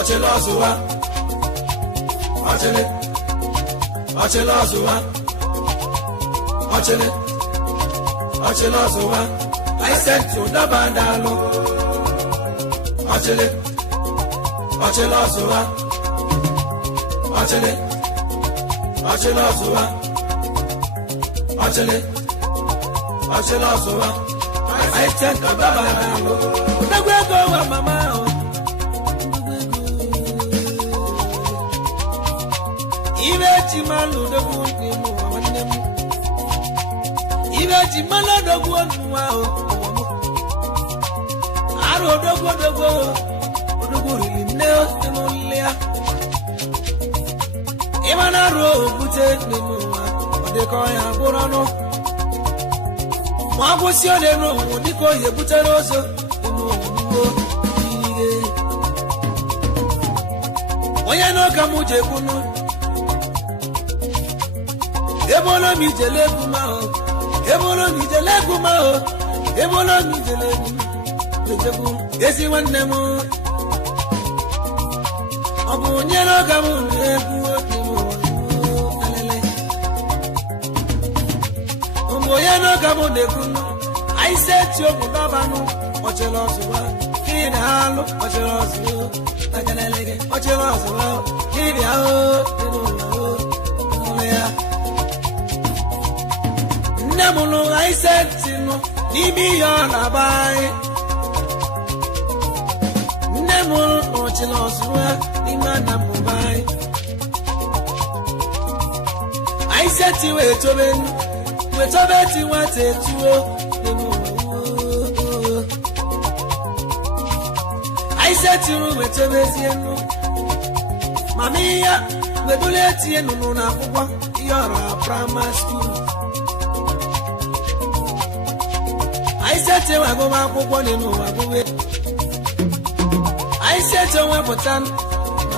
Ochele ozuwa ochele ozuwa ochele ozuwa I said to the bandalo ochele ozuwa ochele ozuwa ochele ozuwa I said to the bandalo go mama Ibeji malu dogu nimu wanemu Ibeji malu dogu nuwa Aro dogu rilineo nimulia Imana ro bute nimuwa Odeko ya burano Mwabusi odeno Odiko ye bute rozo Nimuwa Oye no kamuje kunu Ebolo mi jele kuma o esi wanne mo obu nyero ga mu egwu odimu alele omo ye no ga mu nekunu I say ti obu baba nu ochelo ozuwa kinalu ochelo ozuwa agalelege ochelo ozuwa kibia o ya Nemulu I said tinu Nimi yona bai Nemulu ochiloswa Nimana mubai I said ti wetobeti watetuo I said ti wetobeti enu Mamiya weduleti enu nuna akwụkwọ Yora primary school I said to go back one in I said to Wapotan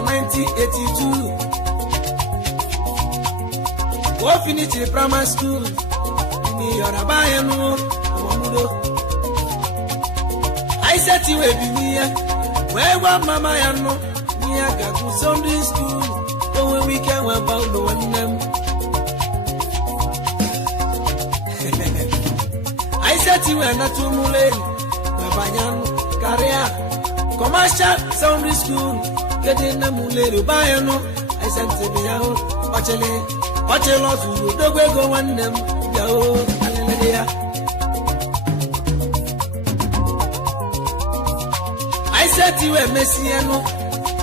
1982. What finished the primary school? In your Abayano. I said to Webia, where one Mama Yano, near Gaku Sunday school. When we can about the one them. I said you were not too mule, Bayan, Career, commercial Sunday school, getting a mule, Bayano. I said to me, watch a lot of you, don't go one them, Yao, Hallelujah. I said you were Messiano,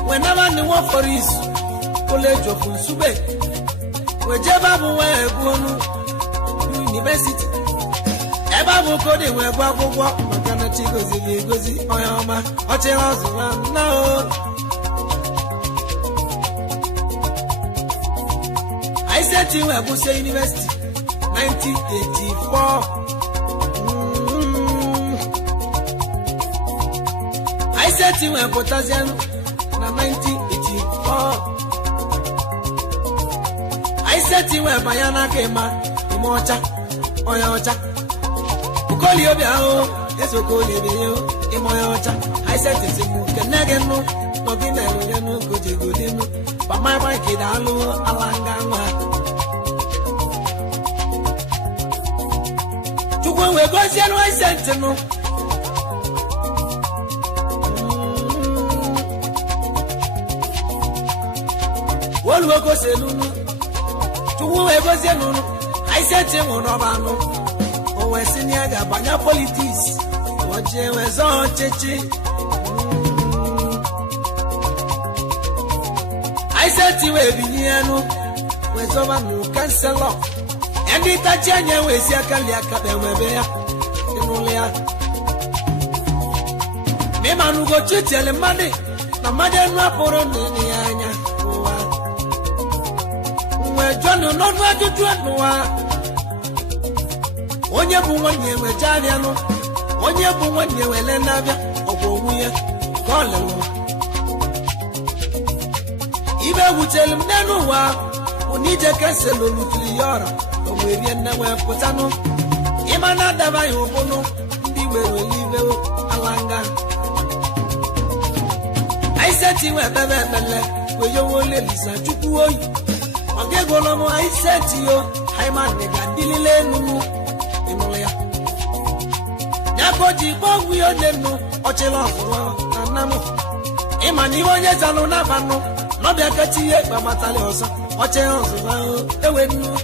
whenever the war for his college of Sube, where Jababu were born, university. Ebabu kodi we gwa makana chigozi oyama ochela zura no I said you Abuja University 1984 I said you Potassium na 1984 I said you Bayana Kema Imocha Oyocha Call you now, yes, we call you in my ocha. I said to him, can I get no, not in there, no good, but my wife, Kidalu, Alangama. To go where goes your I said to no. One will go say no. To where goes your no. I said to him, no. Senior Gabanya politics, what you was on Chichi. I said to Eviano, was over no cancel off. And it a Janya was Yakalia Kabewebea in Ulia. Memanu go to tell him money, no matter what on the Nianya. Where John not want to do it. Onye bu nwanne we jariano onye bu nwanne we le nabia obowu ye kolelo ibe wutelum nenu wa unije kenselo lutili yora omwerie nnewe putanu imana daba yobunu ndi wewe live alanga aiseti we bebe bele we yo wole lisa chukwu oyi ogegolo mo aiseti yo haimane ga dilile nunu imolya Yakoji bongu yo nenu ochelo furo anamu imani wonye zalo na banu no bia kati ye gba matale oso oche ozo ba ewe nu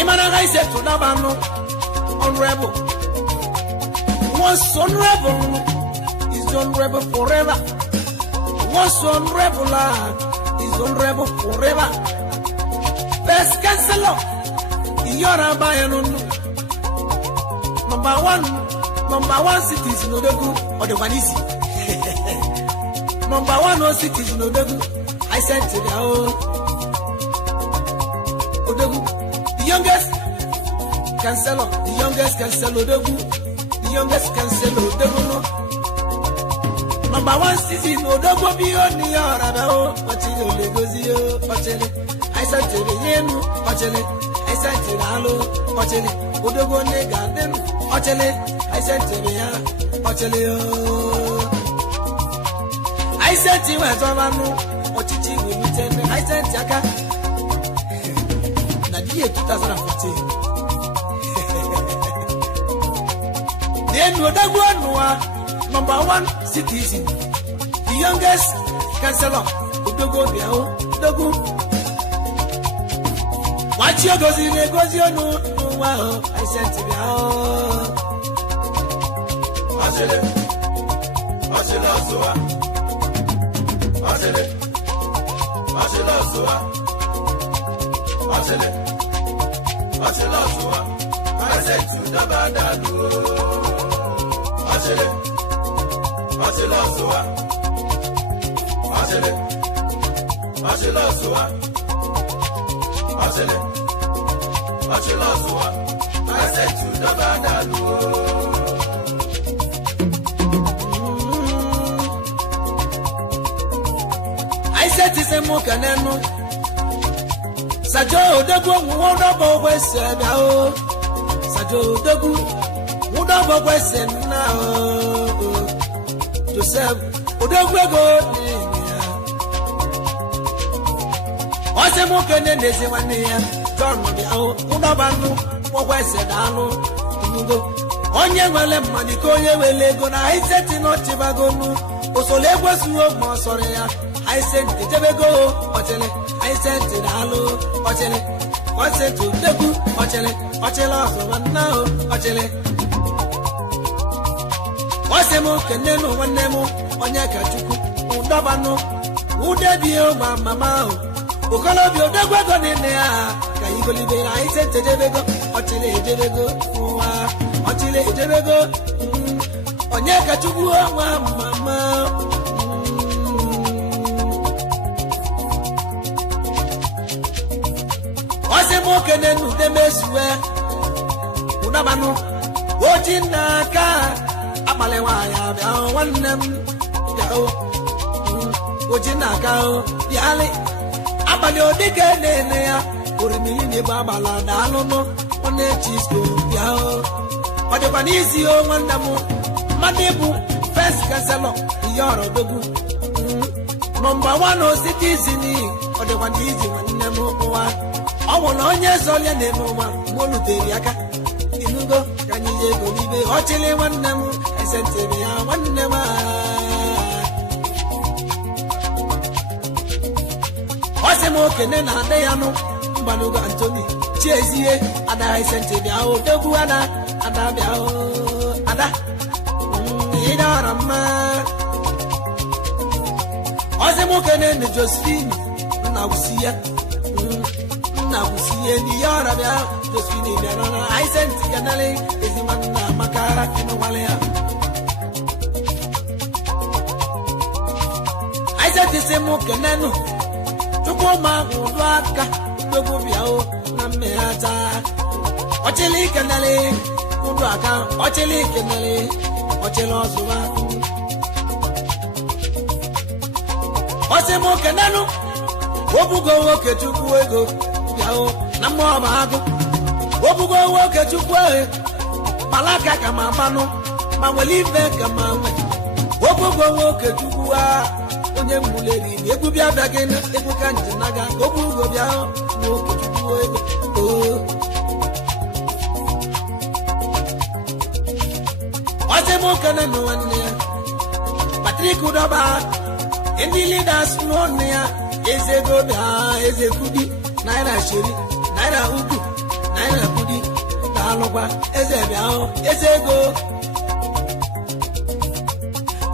imana ga ise to na banu honorable once honorable is honorable forever once honorable is honorable forever best cancel Yora Bayanu number one cities in Odogu or the Vanisi. Number one cities in Odogu. I sent to the Odogu. The youngest cancel Odogu. The youngest cancel Odogu. Number one city in Odogu beyond the Yora. Watching Legozio, watching. I sent to the Yenu, watching. I said to Halo, Ochele, Odogo Garden, Ochele, I said to Mia, Ochele. I said to Wazamanu, Ochichi, we return, I said Jaka. Nadia 2014. Then Odogo number one citizen, the youngest councillor, Odogo Biao, Odogo. What you goes in a goes you know, wow, I said to me, Ashele, I said to the Badadu, Ashele, I said to the Badalu. I said to some more canano. Sajo Dogu, one of our West now. Sajo Dogu, one of our West now. Joseph, Odogu. What's a more cannon is one year? Unabanu, what said Alo, Onye Welle Manicoye Welle, I said to not Chivagonu, Osole was you of Monsoria. I said to Tebego, Ochele, I said to Alo, Ochele, what said to Debu, Ochele, Ochela, one now, Ochele. What's a more caneno, one nemo, Onyaka Chuku, Unabanu, would there be a mamma? Ukolobio Dagwagon in there. I said to Debego, Ochile Debego, Ochile Debego, Onyaka Chubu, Mamma. What's a moken and the mess where Unabano, watching Naka, Amalewaya, one them, watching Naka, Yali, Abalio Dick. Urimili baba la dalono one chisco yao ode panisi o mandamu madebu first caselo yoro dogu number one citizen ode panisi mandamu wa owono onye solia nemu ma moluteri aka inugo kanyije go libe ochile mandamu esente ya manema osemo kenena de yanu Baluga Anthony, Chesie, Ada I sent it out, Doguana, Ada Biao, Ada Idarama Ozemoken and Josephine, Nabusia, the Yarabia, Josephine, I sent Canale, is the man Makara in the Walia. I said the same Mokenano, Tukoma, Waka. Dogu biao na meata Ochili kanale mudu aka ochele kenele ochele ozuwa osemo kenanu obugo woke chukwu ego yao na mo bago obugo woke chukwu malaka kama manu ma welive kama nwe obugo woke chukwu onye muleri egwu bia bia na egwu ka njinaga obugo bia woke chukwu ego osemo kenanu wanne Patrick Udoba Any leaders know near Eze Goda, Eze Kudi, Naira Shiri, Naira Ugu, Naira Kudi, Daloba, Eze Biao, Eze Go.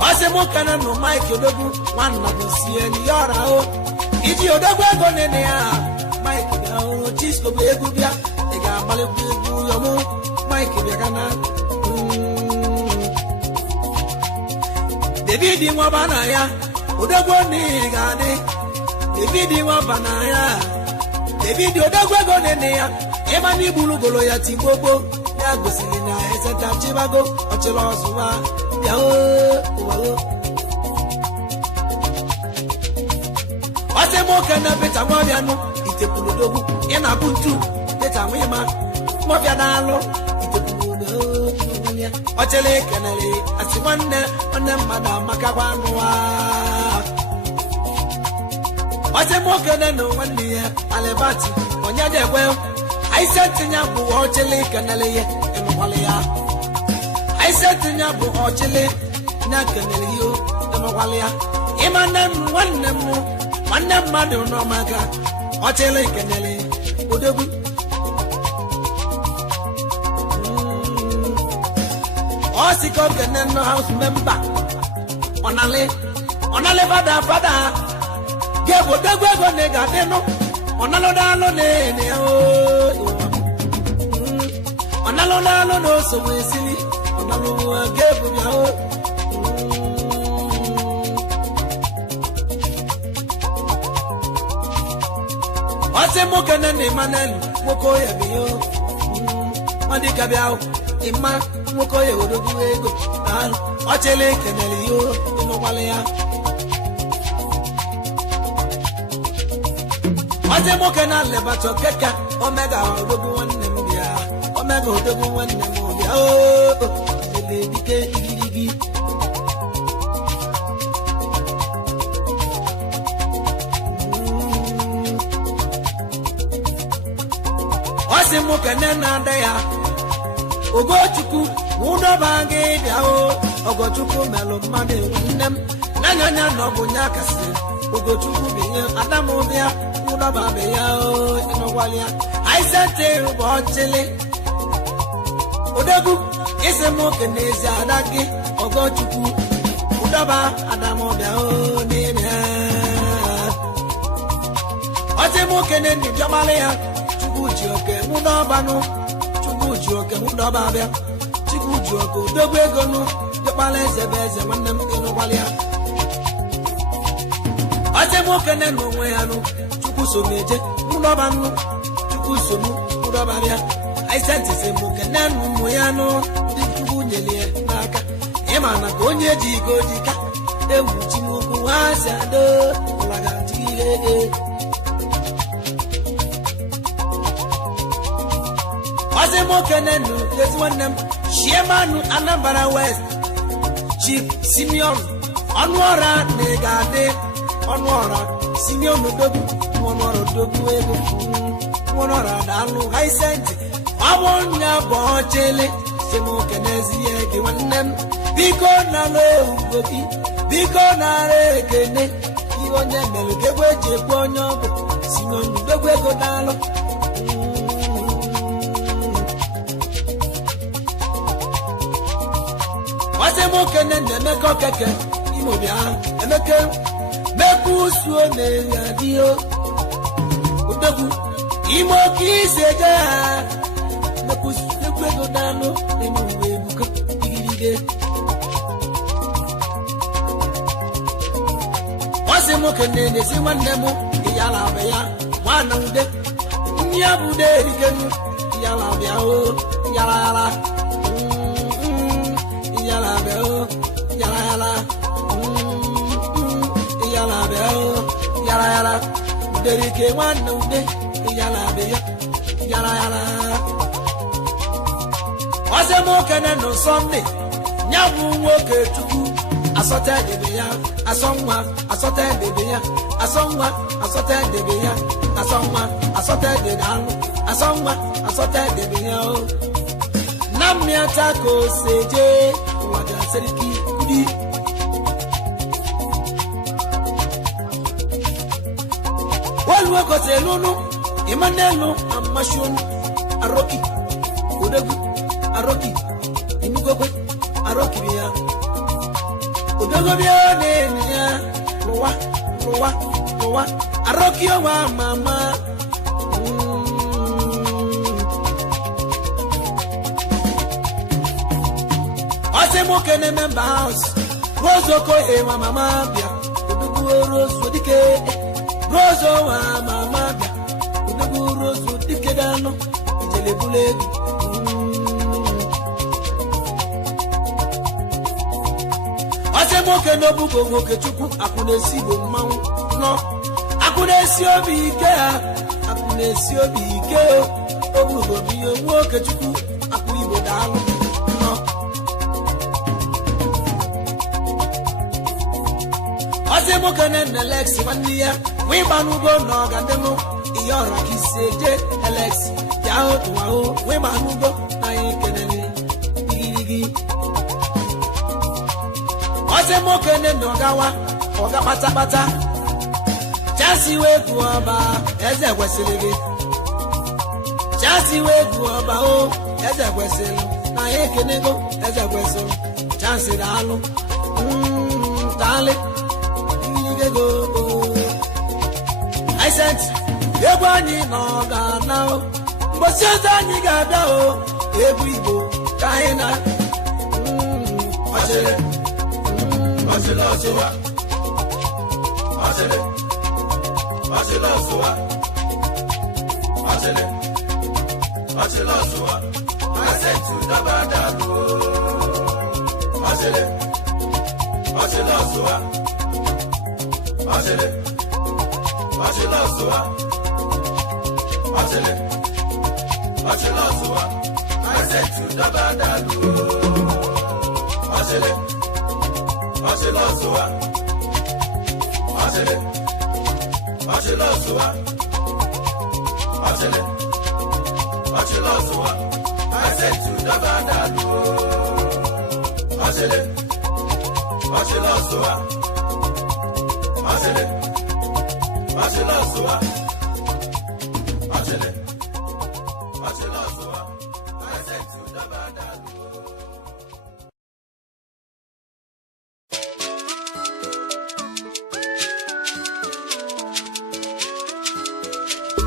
Osemo kana no Mike Odogu, one of the CN Yara. Iji Odogu Gonea, Mike Biao, Chisco Begubia, Ega Malebu, Yomo, Mike Biagana. David Wabanaya. Odogwo ni gani David wa banaya David odogwo go ne ya ema ni bulugolo ya tigbogbo ya gosili na eseta chibago ochelo ozuwa ya o ase mo kana beta mo bia no itepulu dogu ina buntu beta mo ma mo bia na alo itepulu do ochele kanale asiwanne onne mada makagwanwa Osemo kenenu wanne alebati onya de gwe I setinya bu ochele kanale ye enwale ya I setinya bu ochele na kanale yo enwale ya imanem wanne madu no maga ochele kanale odogu Osiko kenenu house member onale fada Gebo dagwego nega deno onalo dalo ne o onalo dalo no so wesili onalo gebo ya o Ose mo kana ne manel moko ya biyo mandi kabiao imma moko ya odogu ego al ochele keneli yo no wale ya Osemo kana lebato keka omega odogu wanne mbia omega odogu wanne mbia le dike igirigi Osemo kana nanda ya Ogochukwu Udoba nge bia Ogochukwu melo mane wannem nanya no bunya kase Ogochukwu biye Adamu bia Udoba bia enwalia I sent ochele Odogu isemo kenezi adagi Ogochukwu Udoba Adamu bia nene Osemo keneni biamalia Chukwuchioke Udoba no Chukwuchioke Udoba bia Chukwuchioke Odogu ego no Yopale zebeze wannem enwalia Osemo keneni onwe ya no Chukwusomeje Udoba no Chukwusomu Udoba bia I sent se mo kenenu moyano Chukwunyele n'aka Imana ka onye ji go dika ewu Chinukwu wasado laga tigege Osemo kenenu yesuwanem Shiemanu Anambra West Chief Simeon Onwora negade Onwora Simeon Odogu Onwora Odogu ego Onwora dalu high sent Awonya bochele Semo kenezi ege wannem Biko na lo ugogi Biko na rekene Iwonye melukegwe jekwe onyobo Simeon Odogu ego dalu Osemo kenene emeko keke imobia emeke meku suo ne radio Odogu imo kiseje meku suo dano enu webuka igirige Osemo kenene si wanemu iyala beya wana ude nyabude rigenu iyala bia o iyala Uderike nwanne ude yala be ya yala yala Ose mo kene no Sunday nyabu nwoke Chukwu asọte debe ya asọnwa asọte debe ya asọnwa asọte debe ya asọnwa asọte debe alụ asọnwa asọte debe ya o na mmịata ka o seje ụwa ga seriki kudi Walwe ko selunu imanelu amashun aroki odegu aroki imugogwe aroki ya odegu bia ne ya lowa aroki wa mama Ose mo kene member house Rozo ko wa mama bia odegu rozo dike Rozo wa mama bia Udegu rozo dike dano Ijele bulegu Ose moke no bugo moke Chukwu Akunesi bo mmanwu no Akunesi obi ike Akunesi obi ike Obugo biyo nwoke Chukwu Aku Igbo daalụ no Ose moke nene Lexi nwanne ya We manugo no gandemo iyora kiseje Alex yao tuwao we manugo na ikenele igigi Ose mokene no gawa oga pata Chasi we guoba eze kwesịrị Chasi we guoba o eze kwesịrị na ekenego eze kwesịrị Chasi daalụ dale igego I said, Ebony no Ghana, but Satan you got out, every book, China. Watch it, watch it, watch it, watch it, watch it, I said to the Badaru, watch it, watch it, I said to the Badalu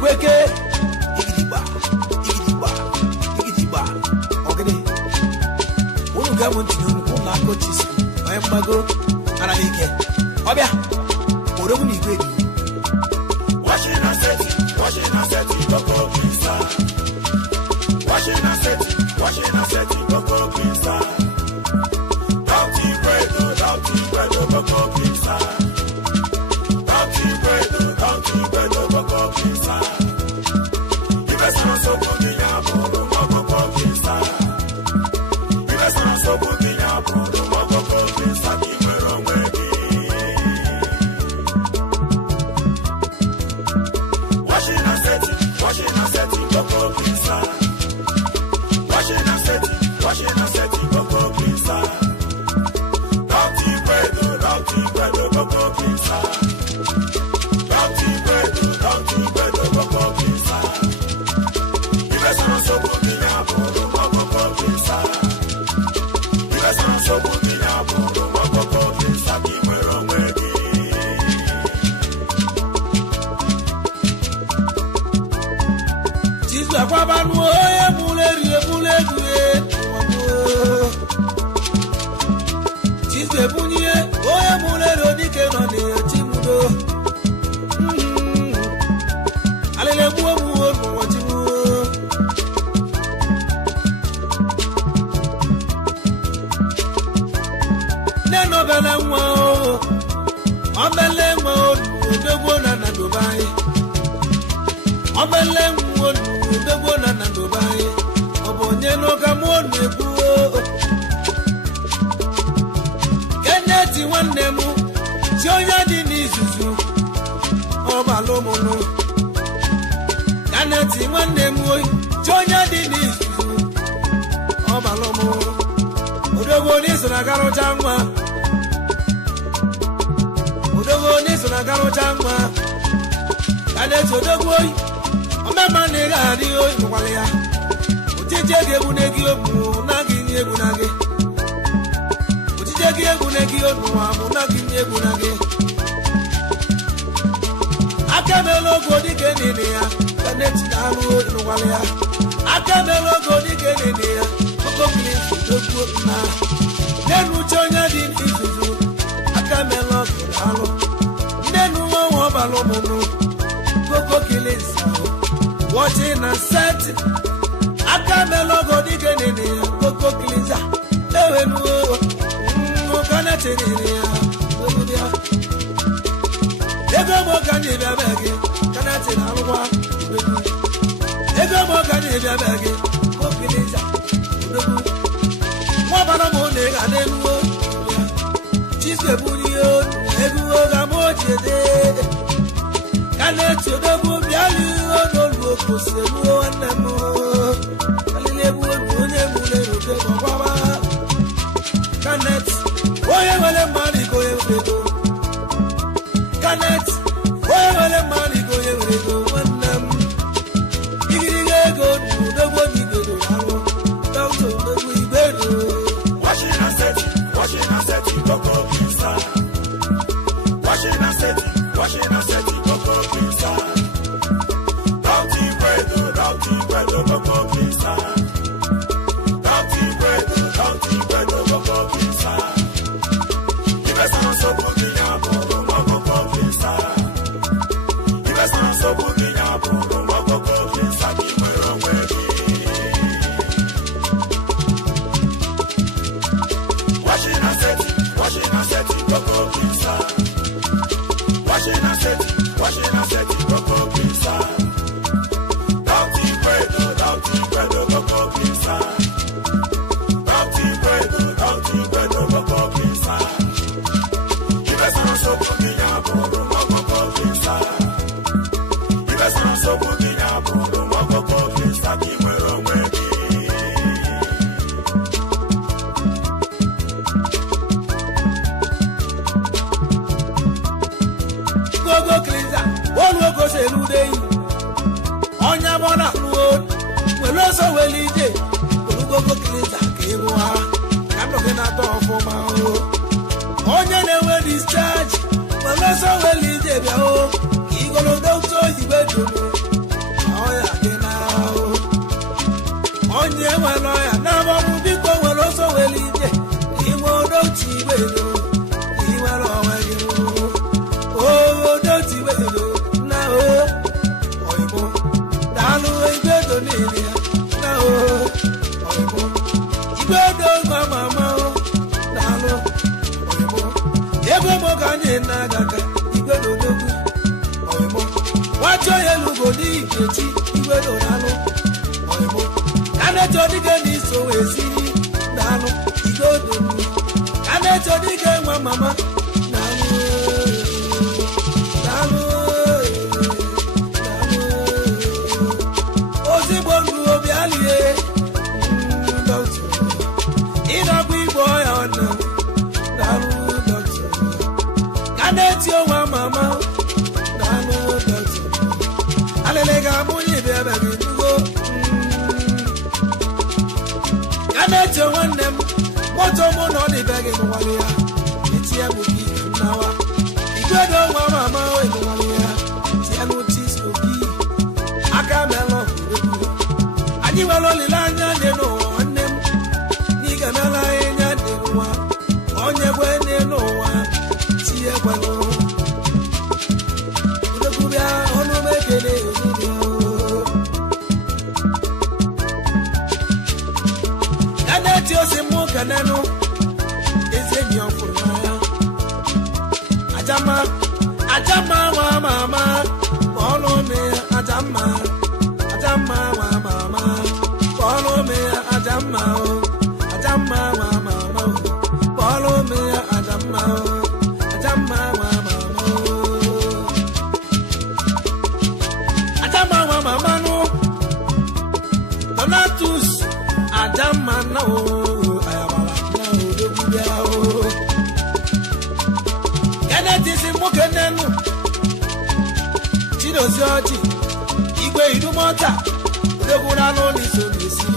Weke igidiba ogene wonu ga mo tinu ko la ko chisi my mago ana like obia orogu ni igwe washing and set boko pizza washing and set boko pizza Doughty bread boko pizza Doughty bread boko pizza Dubai Omele mwonu Udogwo na nandobaye Obonye noga mwonu ebuo Keneti wanemu Chonya di nizuzu Obalomono Keneti wanemu Chonya di nizuzu Obalomono Udogwo niso na garo changwa Udogwo niso na garo changwa Keneti Udogwo Omema nega adio inukwale ya Ujijege bunegi omu Nagi nye bunage Ujijege bunegi omu Nagi nye bunage Akemelo godike nene ya Keneti dalu inukwale ya Akemelo godike nene ya Koko klinsi Udogwo na Nenu chonya di nizuzu Akemelo dalu Nenu wabalo munu Koko klinsi Watching and setting, I can't logo di genenia, Coco Clinza, Ewenwo, Canatinia, Ego Mocanivia Baggy, Canatina, Ego Mocanivia Baggy, Coquiliza, Wabanamone, and then Chisque Bunio, Ego Gamoche. Canet to the Bubiali, don't look for Selu and Nemo. Alilebu, Munemule, Baba. Canet, wherever the money go, every go. Canet, wherever the money go, every go. One them. You go to the one you go to. Down to the Webedo. Washing and setting, Coco Pizza. Washing and setting, Coco Pizza. Doughty bread, Coco Pizza. Doughty bread, Coco Pizza. The best one so good in your bottle, Coco Pizza. The best one so good in your bottle, Coco Pizza. Keep my own way. Washing and setting, Coco Pizza. Washing and setting, Coco Pizza. Doughty bread, Coco Pizza. Doughty bread, Coco Pizza. The best one so good in your bottle, Coco Pizza. The best one so good in your bottle, Coco Pizza. Keep my own way. Gogo Clinza, one will go say Lude. Onya bona Lude, well also well easy. Gogo Clinza, Kewa, I'm looking at all for my own. Onya never discharge, well also well easy. He gonna do so you better. Oh, yeah, now. Onya, well, I never be go well also well easy. He won't do tea, he will always. Oh, don't you wait now? Oh, Dalu, I don't need it now. Oh, you don't know, Mamma. Dalu, oh, you go Mogani Nagaka, you go to do. Oh, what you go deep, you go to Dalu. Oh, and I told you again is so easy. Dalu, you go to me. And I told you again, Mamma. Your mama, Alega Muni, baby, go. Canet, you want them. What a moon on the bag in Walia. It's here with you now. You don't know Mama in Walia. Tianutis will be. I can't love. And you will only land and know on them. Niganala and the one. On your way, they know one. See a balloon. Canano is in your fire. Ajama, mama, follow me, Ajama. Donatus Adama na o ayabala na o dogubia o Kennedy Simukenenu Chidozoji Igwe Idumota doguna no ni so nisi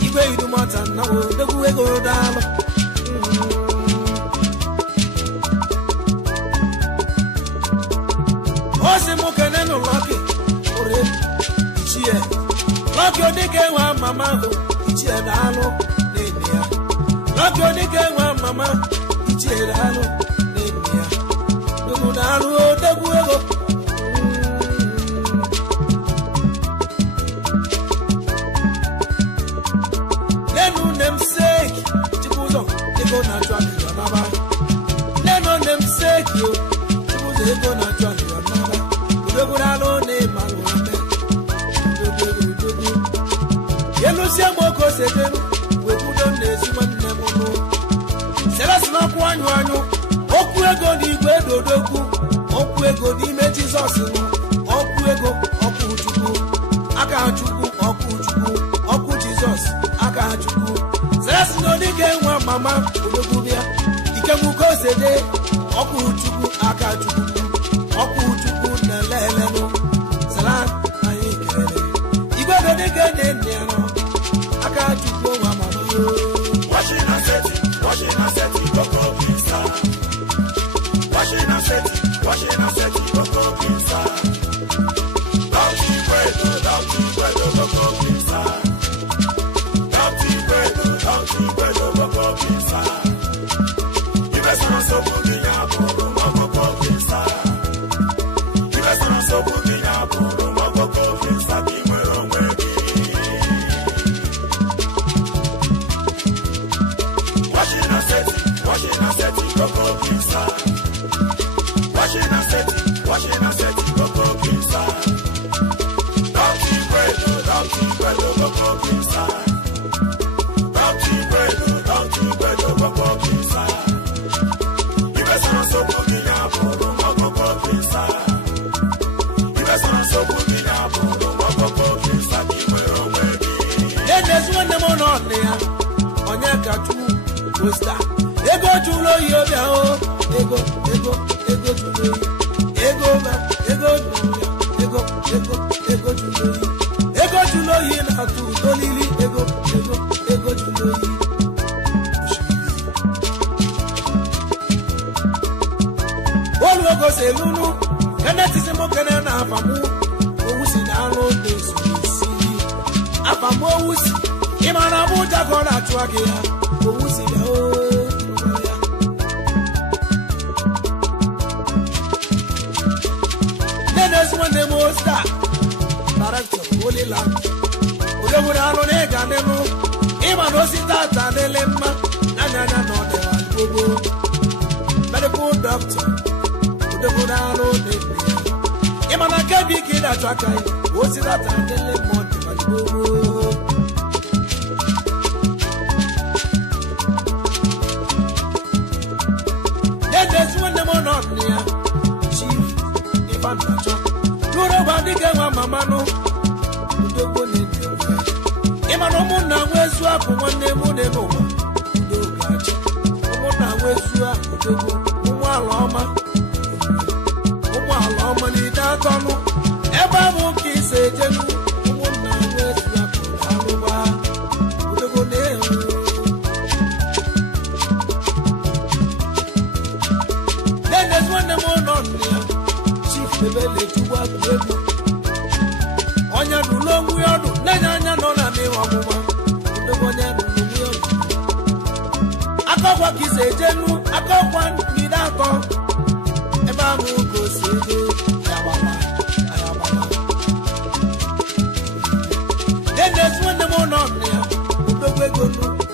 Igwe Idumota na o dogu ego dalo Simukenenu Lucky ore ichie Lucky odike wa mama ho ichie dalo nenia Lucky odike wa mama ichie dalo nenia dogu dalo dogu ego Lenu namesake chibuzo ego na twali yanaba Lenu namesake yo chibuzo ego na twali Doguralo ne malume dogo Yelo siamo ko sedenu we budo nezu manne mono Selasna kwanyu anyu oku ego ni gwe dodoku oku ego ni me Jesus no oku ego oku chukwu aka chukwu oku Jesus aka chukwu Selasna ni ke nwa mama dodoku bia ikemu ko sede oku chukwu aka chukwu oku chukwu Leleno, Salat, Ayekele. Igwe de Geneniano, Akachuko Mamma. Washing and setting, Coco Pizza. Washing and setting, Coco Pizza. Doughty bread, Coco Pizza. Doughty bread, Coco Pizza. You best not so good in your Coco Pizza. So put me up, Coco Pizza, be my own way. Washing and setting, Coco Pizza. Washing and setting, Coco Pizza. Doughty bread, Coco Pizza. Doughty bread, Coco Pizza. You best not so put me up, Coco Pizza. So put me up, Coco Pizza, be my own way. Then there's one the mono there on your tattoo poster. Ego Julo Yoga, ego Julo, ego Julo, Yena to Dolly, ego Julo. All logo say Lulu, and that is a mocana famu. Afamos, Imanabuta Gona Twagia, Uzi, then there's one the most director, Holy Lamb, Udamurano Neganemo, Imanosita, Tanelemma, Nana, no, medical doctor, Udamurano Neganemo. Imanaka biki da trakai, osi da tandele monte malibu. Then there's one the monotonia, chief, Ivan Nacho. Loro bandike wa mamano, udogo nene. Imano muna wezu aku mwane mune noma, udogo gachi. Muna wezu aku udogo, umwaloma. Omani da tonu eba mu ki se jenu umuna wesu akulawa udogo ne Then there's one the more on there chief lebele tuwa blebu onya dulo muyodu nanya no na me wa muma udogo nya dulo muyodu akokwa ki se jenu akokwa ni da to eba mu ko se Then there's one the more on there. Udogwego,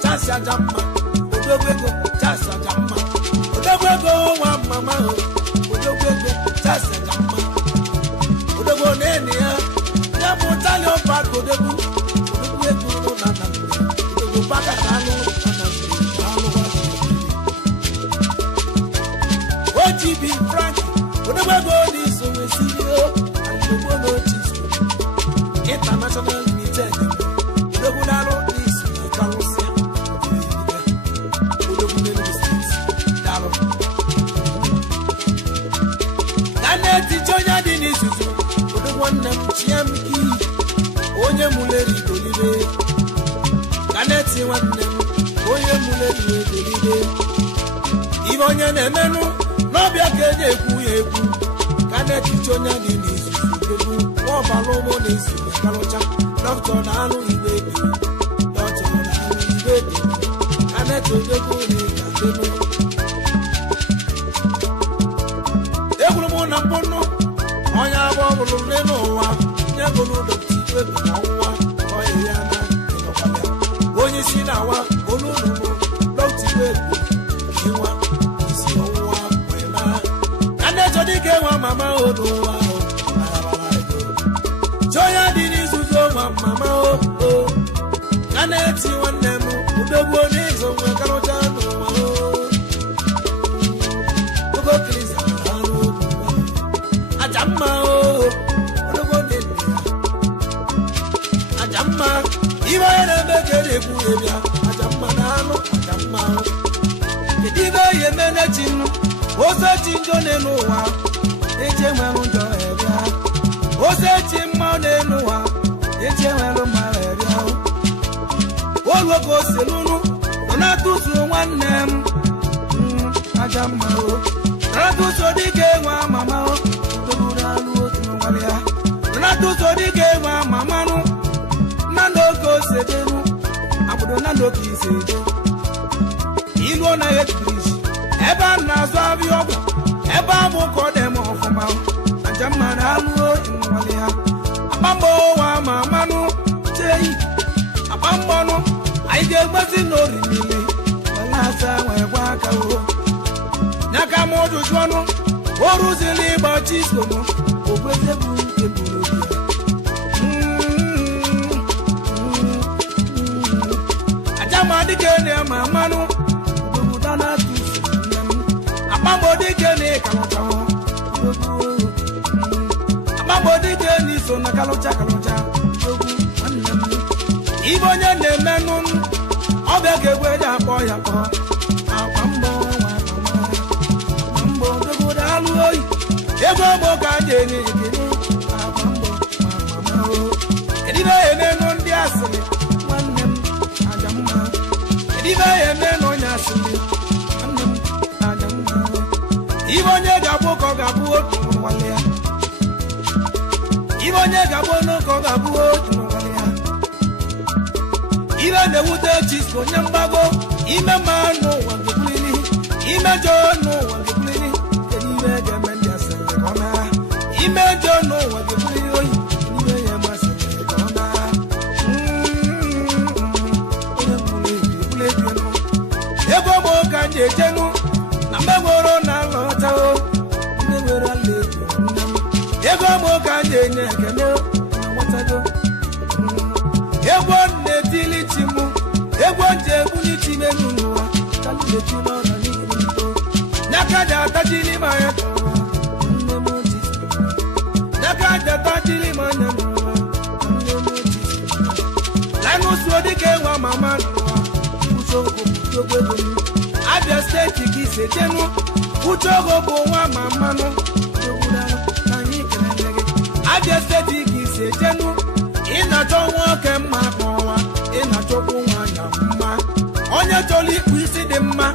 Tassa Jamma. Udogwego, Tassa Jamma. Udogwego, one mama. Udogwego, Tassa Jamma. Udogo Nenia. Yamutalio Paco de Boo. Udogwego, Nana. Udogo Pacatano. OGB Frank. Udogwego, this is CEO. And the one international limited ibe kaneti nwanne m onye mụle iwe deribe ibe onye na-emenụ n'ọbịa ka enye ekwu ya ekwu kaneti onye dị n'izuzu egwu ọbara ụmụ na-esi kalụcha dọkịta na-alụ igbe dị dọkịta na-alụ igbe dị kaneti odogwu na-egadebe egwuru m na mkpụnụ onye abụọ bụrụ n'elu ụwa nye gụrụ dọkịta igbe bụ ọnwụwa ọya ya na ịnọkwabịa onye isi na-awa olulugbo dọkịta igbe bụ ịnwa isi ọnwụwa wee mara kaneti dịka enwe mama odo ụwa Joya dị n'izuzu nwa mama o kaneti nwanne m udogbu n'izu nwe karụcha n'ụwa ogo kriza arụ aja mma udogbu n'elu ya aja mma ibe onye na-eme ka e na-ekwu ya bịa aja mma na anụ aja mma kedu ibe ihe mene chi m ose chi njọ n'elu ụwa eche nwere njọ ebịa ose chi mma n'elu ụwa eche nwere mara ebịa oluogo ose n'unu nọ na-atụzu nwanne m aja mma na-atụzu dịka enwe mama udogoro alụ otu nwale ya na-atụzu dịka enwe mamanụ na n'oge ose denu abụdo na n'oge ise do iluo na etriji ebe a na-azụ abịa ọgwụ ebe a bụ ka ọ dị m ọfụma aja mma na alụ otu nwale ya akpambo ụwa ma manụ cheyi akpambọnụ anyị ga-egbezi n'orimili welasa wee gwa aka nyaka m ụjụjụ ọnụ o rụziri ịgba chiskonu ogwezebụ nke buru obi aja ma dịka enyi ma manụ obodo na-atụ akpambo dịka enyi kalụchahụ akpambo dịka enyi so na kalụcha ibe onye na-emenụ ọbịa ga-egwe eji akpọ ya kpọ akwa mbọ mbọ dogodo alụ oyi ego ogbo ka a na-enye ekele akwa mbọ edibe ya emenụ ndị asịrị nwanne m aja mma edibe ya emenụ onye asịrị nwanne m aja mma ibe onye ga-abụ ka ọ ga-abụ otu nwale ya ibe onye ga-abụ n'ụka ọ ga-abụ otu nwale ya ibe na-ewute chisko onye mgbago ime mma n'ụwa ngekwulili ime jọ n'ụwa ngekwulili kedu ibe ga-eme ndị asịrị ka ọ naa ime jọ n'ụwa ngekwulili oyi ibe ya masịrị ka ọ naa onye mgbuli ebienụ ego bụ ka ndị ejenu na mgbagoro na alọtao ndị nwere ala ego bụ ka ndị enye ekele na nwetago egwu na-etili chi mụ egwu nje ebunye chi menu n'ụwa ka na-eti n'ọnọ n'ihu n'aka ji atajili ma ya tọrọ nne m oji n'aka ji atajili ma anya n'ụwa nne m oji lanụsuo dịka enwe mama n'ụwa ucheogo ego m Abia steeti ka ise jenu ucheogo bụ nwa mamanụ na anyị kelele gị Abia steeti ka ise jenu ị na-achọ nwoke mma n'ụwa ị na-achọkwu nwanyị mma onye chọrọ ikpu isi dị mma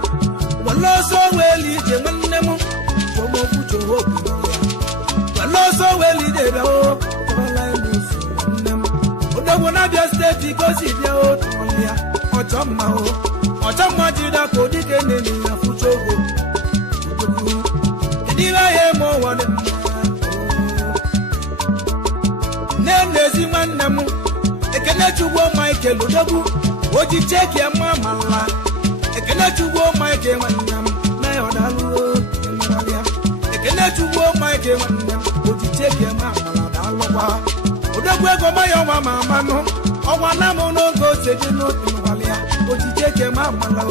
wele ọsọ weli ije nwanne m wele ọsọ weli ije bịa tọrọla ime osu nwanne m odogwu na Abia steeti gosi bịa tọrọla ya ọchọ mma jide ka odike na-enye ya fụcha ogo kedu ihe ahịa eme ụwa dị mma na-ezi nwanne m ekene chugbo Michael odogwu oji cheki mma mala ekene chugbo Michael nwanne m na ya ọdalụ ya ekene chugbo Michael nwanne m oji cheki mma mala dalụkwa odogwu ego maya ọma ma amanụ ọgwa na m n'oge ose dị n'otu nwale ya oji cheki mma mala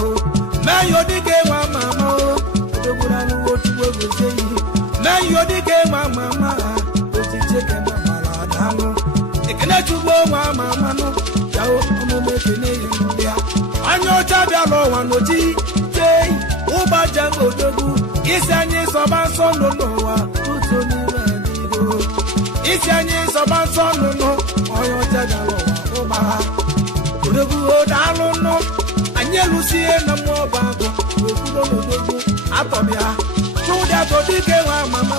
meyo dịka enwe ama ama odogwu alụ otu oge ose ihe meyo dịka enwe ama ama oji cheki mma ekene chugbo nwa ama amanụ yao ọmụme ekene ihe ndị ya anya ọcha bịala ọnwa n'oji tei ụbaja odogwu isi anyị sọba nsọ nọ n'ụwa ụzọ n'ime anyị isi anyị sọba nsọ nọ n'ụwa onye ọcha bịala ọnwa ụba ha odogwu odalụ nụ anyị elusie na mmụọ bago wekwuo n'odogwu atọbịa chụdị atọdike nwa mama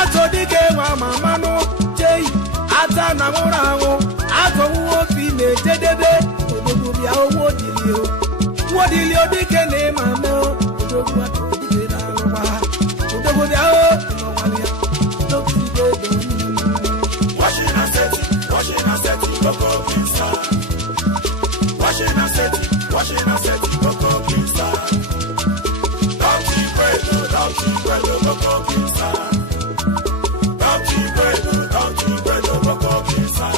atọdike nwa mama nụ chei ata na nwụrụ anwụ atọwụ ofi na-ejedebe odogwu bịa wodili odike na ịma mụ odogwu atọdike na alụwa odogwu bịa Washing and setting, Coco Pizza. Washing and setting, Coco Pizza. Doughty Bredo, Coco Pizza. Doughty Bredo, Coco Pizza.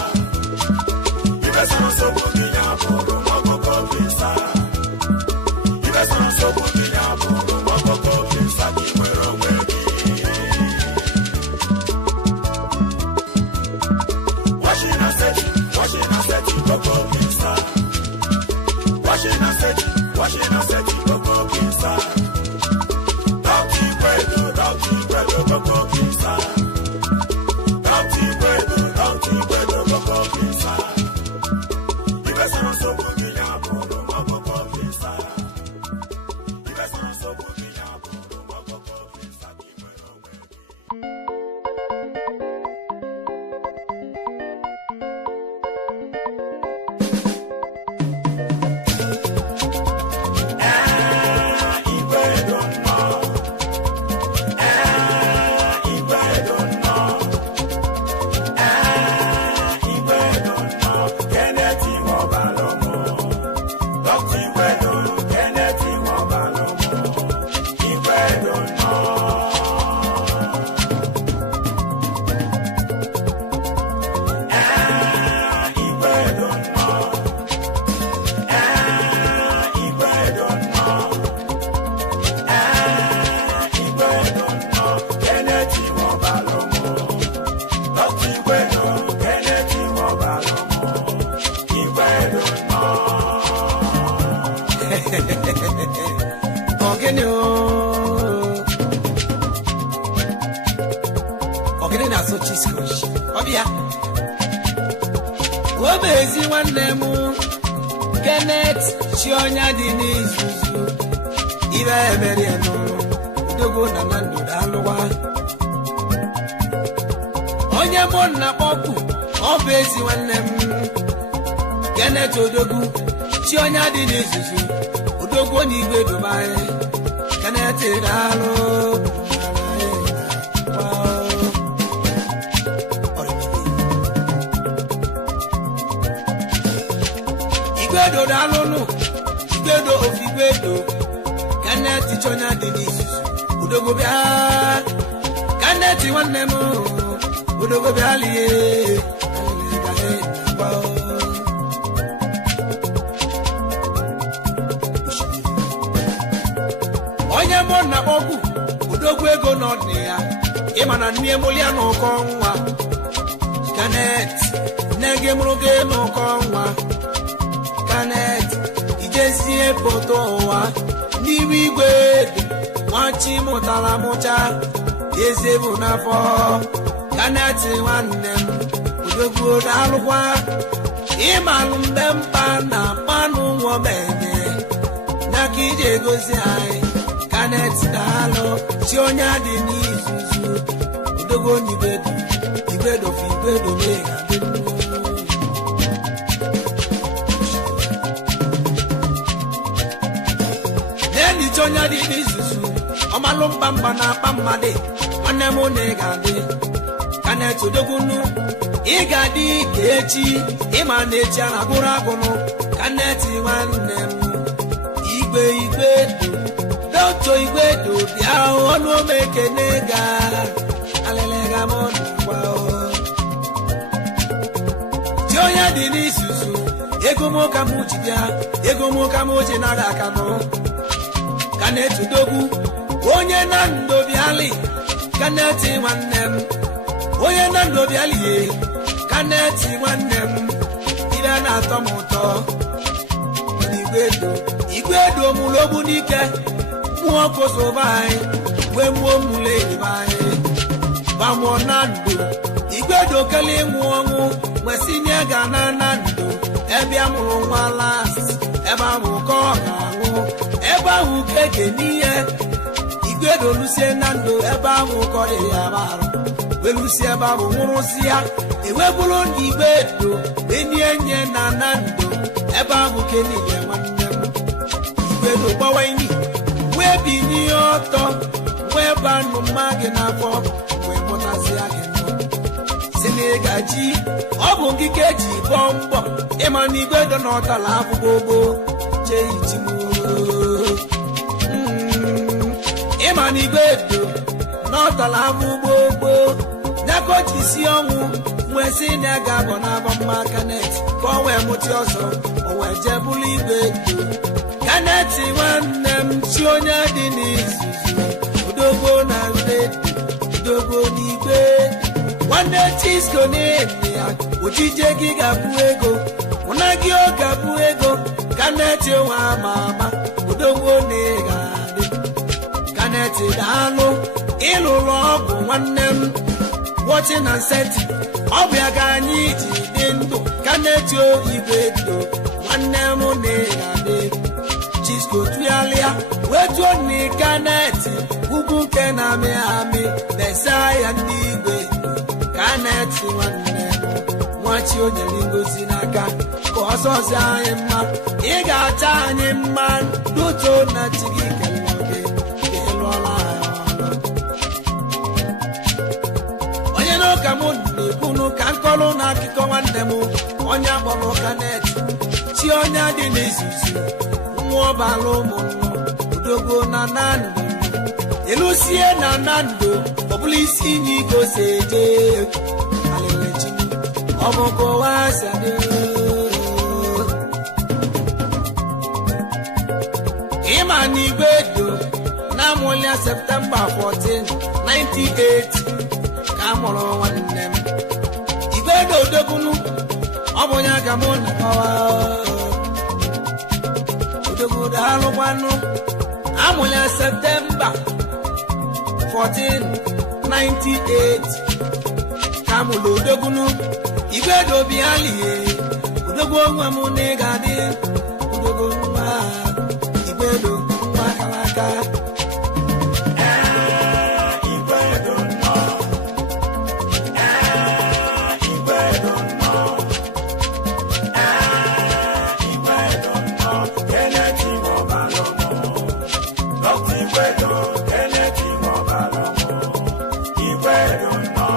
You best not so good in your room, Coco Pizza. You best not so good in your room, Coco Pizza. You will away. Washing and setting, Coco Pizza. Washing and setting, Coco Pizza. Doughty Bredo, Coco Pizza. Doughty Bredo, Coco Pizza. You best not so good in your room, Coco Pizza. You best not so good in your room, Coco Pizza. Ogene na so chiskosh obia obezi nwanne mu Kenneth Chionya dị n'izuzu ibe emeri eno dogo na nando dalụwa onye mụ na kpọpụ obezi nwanne m Kenneth odogwu Chionya dị n'izuzu odogwu n'igwe Dubai Kenneth dalụ Igwedo dalụnụ Igwedo ofigwedo Kenneth Chionya dị n'izuzu odogwu bịa Kenneth nwanne m odogwu bịa lie onye mụ na ọgwụ odogwu ego n'ọdị ya ịma na nne mụlị ya n'ụkọ nwa Kenneth nne gị mụrụ gị n'ụkọ nwa Kenneth ijesie foto ụwa n'iwe igwe nwachi mụtara mụcha eze bụ n'afọ Kenneth nwanne m odogwu dalụkwa ịmalụ mbe mkpa na mmanụ nwomenye n'aka iji egosi anyị Kenneth dalụ Chionya dị n'izuzu odogwu Igwedo figwedo mega Chionya dị n'izuzu ọmalụ mba na akpa mmadụ nwanne m na ị ga-adị Kenneth odogwunu ị ga-adị ka echi ịma na echi a na-agụrụ agụnụ Kenneth nwanne m Igwedo Dr. Igwedo bịa ọnụ omekene ga alelega m n'ụwa Chionya dị n'izuzu ego m ka m ji bịa ego m ka m ji nara aka m Kenneth odogwu onye na ndobiali Kenneth nwanne m onye na ndobiali Kenneth nwanne m ibe na-atọ m ụtọ Igwedo mụrụ ogbu n'ike mmụọ kosoba anyị wee mmụọ mụrụ eribe anyị gbamụọ na ndụ Igwedo kele ịnwụ ọnwụ Wesinia Gana Nando, Ebiamu Walas, Ebamu Kokamu, Ebamu Kekenia, Igwedo Lucia Nando, Ebamu Koreabar, Velucia Babu Murusia, Ewebulon Ibedo, Benian Nando, Ebamu Kenia, Igwedo Bawaini, Webi Nioto, Webanu Magina for, Webonazia. Senegaji, Obungi Keji, Bombo, Emani Bedo Notala Bobo, Jaytimu. Emani Bedo, Notala Bobo, Nakoti Siomu, Wesina Gabona Makanet, Kowe Mutioso, or Jabuli Bedo. Kanati one them, Shionya Dinis, Udogo Nagre, Udogo Nibe. One day cheese go near Ujije Gigabuego, Unagio Gabuego, Canetio Mama, Udogo Negade, Caneti Dano, Ilu Log, one name, watching and setting, Obiagani, Dindo, Canetio Ibedo, one name Negade, Chisco Trialia, where to me Caneti, Ubu Kename, Messiah and Nibe. Kaneti wanne mwachi onye lingozi n'aka ka ọsọsọ anyị mma ị ga-acha anyị mma duto na chigi keloge kelụọla onye n'ụka m na-ekwunu ka nkọlụ na akụkọ nwanne m onye akpọrọ Kaneti chi onye dị n'izuzu nwa ọbara ụmụnnọ udogo na Nando Elusie na Nando ọbụla isi n'igo seje alelechi ọmụkọ wasade ịma n'Igwedo na amụlịa Septemba 14, 98 ka amụrụ nwanne m Igwedo Odogunu ọ bụ onye aka mụ na Odogwu daalụkwanụ amụlịa Septemba 14, 98 Kamulo Odogunu Igwedo Bialie Odogwu nwa m n'ịgadị Odogwu nwa Igwedo nwa kalaka Igwedo nọ Igwedo nọ Igwedo nọ Keneti Mobalomo Dr. Igwedo Keneti Mobalomo Igwedo nọ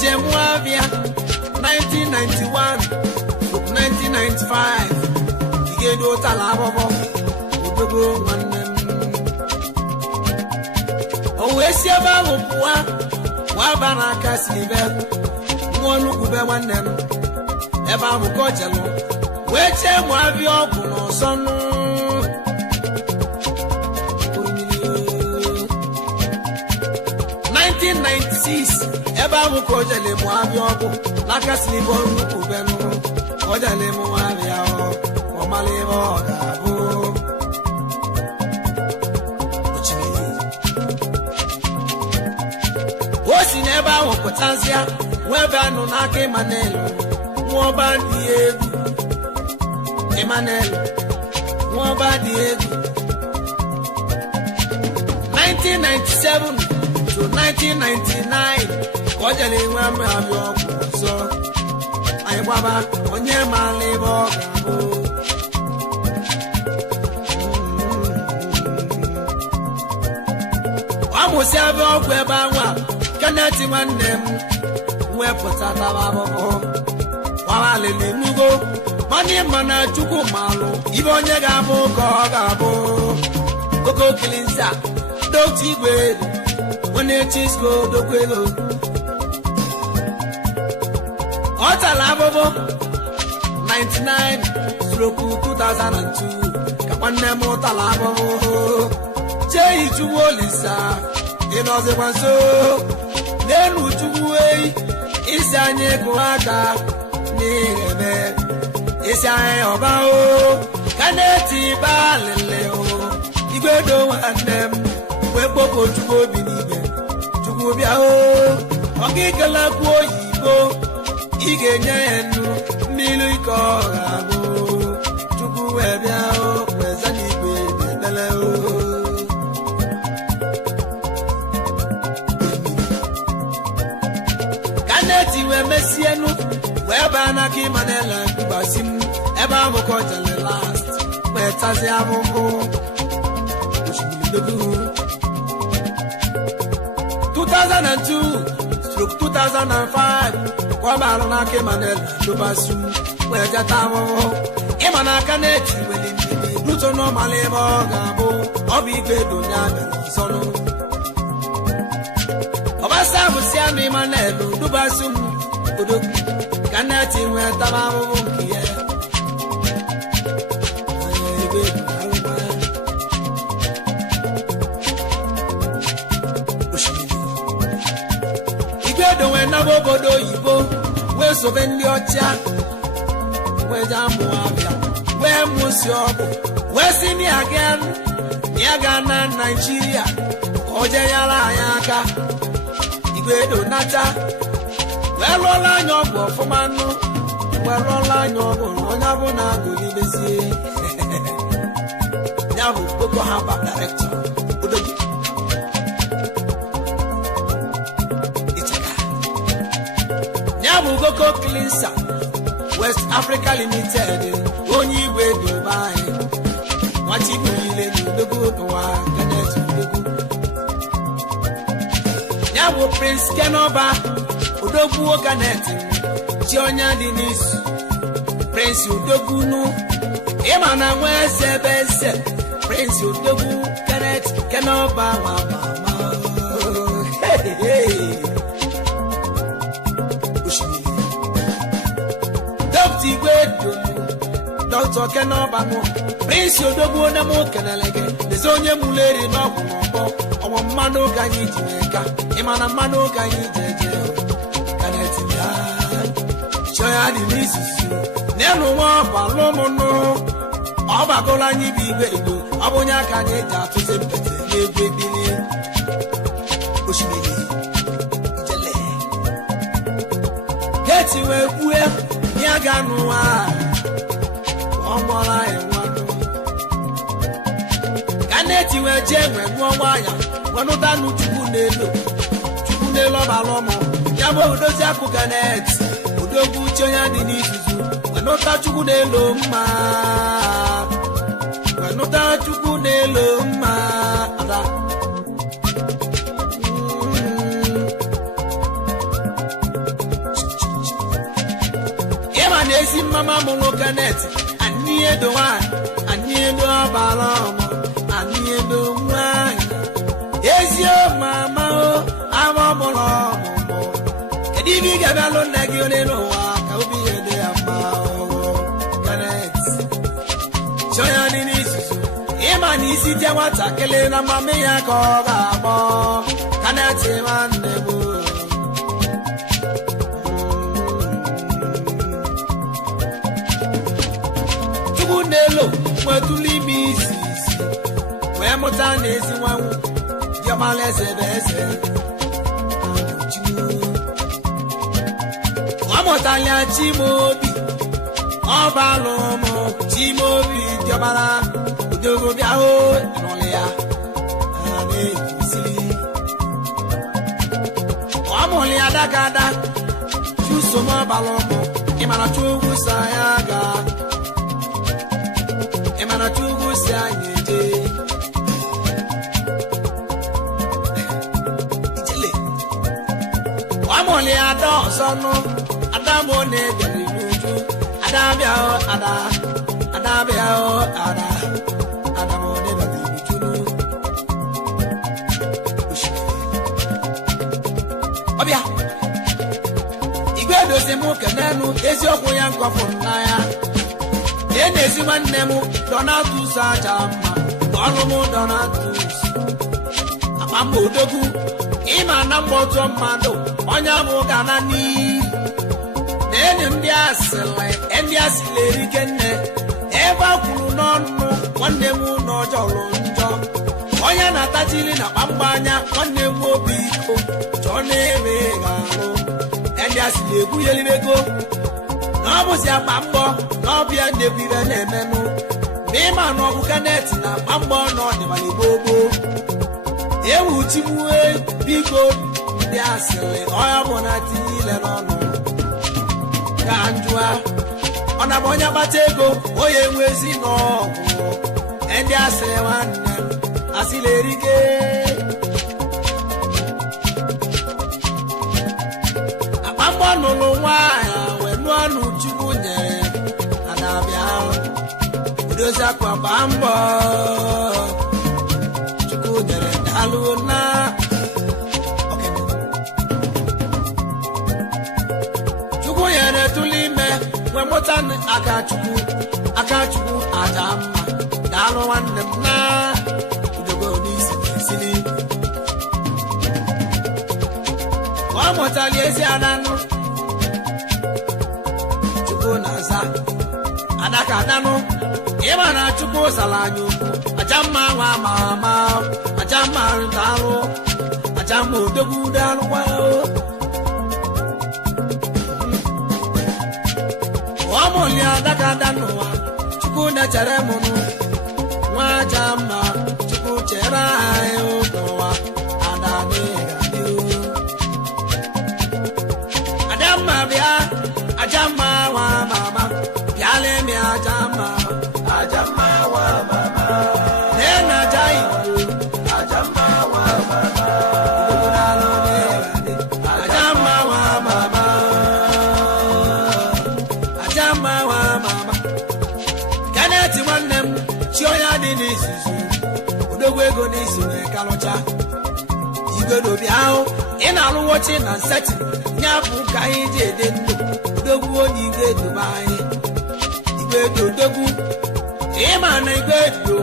Jemuavia 1991 1995 Igwedo Talabobo Odogo nwanne m Owesi ebe ahụ pụọ waba n'aka Silibe nwa Nnukwu nwanne m ebe ahụ ka ọ jelụ wee chee Muavia ọgwụ n'ọsọ 1996 ebe ahụ ka o jele Muavia ọgwụ n'aka Silibe Nnukwu o jele Muavia ọmala ebe ọ ga-abụ o si n'ebe ahụ pụtazịa wee ebe anụ n'aka Emmanuel nwọba dị egwu Emmanuel nwọba dị egwu 1997 to 1999 ka o jere nwe Muavia ọgwụ ọzọ anyị gbaba onye mara ebe ọ ga-abụ ọ mụsị ebe ọgwụ ebe anwa Kaneti nwanne m wepụta taba abụbụ walele nugo mani mana chukwu malụ ibe onye ga-abụ ka ọ ga-abụ Koko Kilinsa Dr. Igwe onye Chisco Dokwego ọ tara abụbụ 99/2002 ka nwanne m tara abụbụ chee Chukwu Olisa ịnọzikwa nso n'elu Chukwu eyi isi anyị gụ aka n'iheme isi anyị ọba o ka na-eti balịlị o igwe do nwanne m wee kpọkọ Chukwu obi n'igwe Chukwu bịa o ọ ga-ekele kwụ oyibo ị ga-enye ya nnu mmiri ka ọ ga-abụ Chukwu wee bịa o wee zana igwe ekpele o ka na-eti wee mesienu wee baa n'aka Ịmanela gbasi m ebe ahụ ka ọ jele last wee tazie ahụhụ 2002/2005 kwa barụ n'aka Ịmanela gbasi m wee jeta ahụhụ ịma n'aka na-eti weli mmiri ruto n'ọmala ebe ọ ga-abụ ọ bụ igwe donya bịara ọzọnụ ọbasa ahụ si anụ Ịmanela gbasi m odogwu ka na-eti wee taba ahụhụ nke ya igwe dowe n'aba obodo oyibo wee sobe ndị ọcha wee jee amụ abịa wee mụsi ọgwụ wee si ya ga na Naịjirịa ka o jee nyere anyị aka igwe do nata wee lụọla anya ọgwụ ọfụma nụ wee lụọla anya ọgwụ onye bụ na agụlibezie ya bụ Boko Haram director odogwu ya bụ Koko Kilinsa West Africa Limited onye igwe dobe anyị nwachikwu niile n'odogwu ụwa Kenneth odogwu ya bụ Prince Kenoba odogwu Kenneth chi onye dị n'isi Prince odogwu ịma na nwa eze ebe eze Prince odogwu Kenneth Kenoba nwa mama Dr. Igwe Dr. Kenoba nụ Prince odogwu onye m kenele gị eze onye muleri n'ọgwụ n'ọgbọ ọnwa mmanụ ka anyị ji ka ịma na mmanụ ka anyị ji eje Kenneth ya chọya dị n'isusu n'elu nwa ọbalụ mụnụ ọ bagolo anyị bụ igwe igbo ọ bụ onye aka anyị eji atụzi mpete n'egwu ebili osimiri ijele geti wee kwue ya ga n'ụwa ọ mụọla anyị nwanụ ka na-eti wee jee nwee nụọ nwanya wenụtanụ Chukwu n'elu ọbalụ mụ ya bụ odozi akụ Kenneth odogwu uche onye dị n'izuzu wenụta Chukwu n'elu mma wenụta Chukwu n'elu mma ada ịma na ezi mmama mụrụ Kenneth anyị edo nwanyị anyị edo ọbara ọmụ anyị edo nwanyị ezi mama o ama mụrụ ọmụmụ kedu ibe ị ga-abịalụ nne gị onye n'ụwa ka obi ya dị ya mma Kenneth chọya dị n'izuzu ịma na isi je nwatakịrị na mama ya ka ọ ga-agbọ Kenneth nwanne m Chukwu n'elu nwetụlụ ime isi wee mụta na ezi nwanwu diọmala eze bụ eze ọ mụtala Chimaobi ọbalụ ụmụ Chimaobi diọmala odogwu bịa o n'ụlọ ya na-egosiri ọ mụrụ ya dakada Chusom ọbalụ ụmụ ịmara Chukwu sa ya ga ịmara Chukwu si anyị eje ijele ọ mụrụ ya ada ọzọ nụ Adamu na-egere n'uju adabia ada adabia ada adamo de bichulu obia igwedo se mu kananu eziokwu ya nkwafu na ya enezi nwanne m Donatus Ajamma ọlụmụ Donatus akpamba odogwu ịma na mgbọtụ mmadụ onye bụ gana n'iyi na enyi ndị asịrị erike nne ebe a kwuru n'ọnụ nwanne m na ọjọrọ njọ onye na-atachiri na kpamgba anya nwanne m obi iko chọọ na-eme ga-alụ ndị asịrị egwunyelirego na ọ bụzi akpa mbọ na ọbịa ndegwu ibe na-emenụ na ịma na ọgụ kaneti na akpa mbọ na ọdịbala gbogbo ewu chigbue biko ndị asịrị ọya bụ na tinye ile n'ọnụ ka njụa ọ na bụ onye gbata ego onye nwezi n'ọgwụ ndị asịrị nwanne m asịrị erike akpa mbọ nụrụ nwaanyị wee nụọ ọnụ chukwu nyere adabịa udozi akwa gbaa mbọ chukwu nyere dalụ na chukwu nyere tụlụ ime wee mụta Akachukwu Ajamma dalụ nwanne m na udogo n'isi n'isili ọ mụtali ezi adanụ chukwu na-aza adaka adanụ ịma na chukwu sara anyị okwu Ajamma nwa ama Ajamma dalụ Ajamma odogwu dalụkwa ọmụli adaka adanụwa chukwu na-echere mụnụ nwa Ajamma chukwu chere anyị ụdọwa Adamma bịa Ajamma nwa mama bịala emi Ajamma nwa mama nena jai Ajamma nwa mama Ajamma nwa mama Ajamma nwa mama kaneti nwanne m chi onye dị n'isusu odogwu ego n'isi wee kalụcha igwedo bịa ahụ ị na-alụ wochi na nseti nya bụ ka anyị ji ede ndụ odogwu onye igwedo be anyị igwedo odogwu ịma na igwedo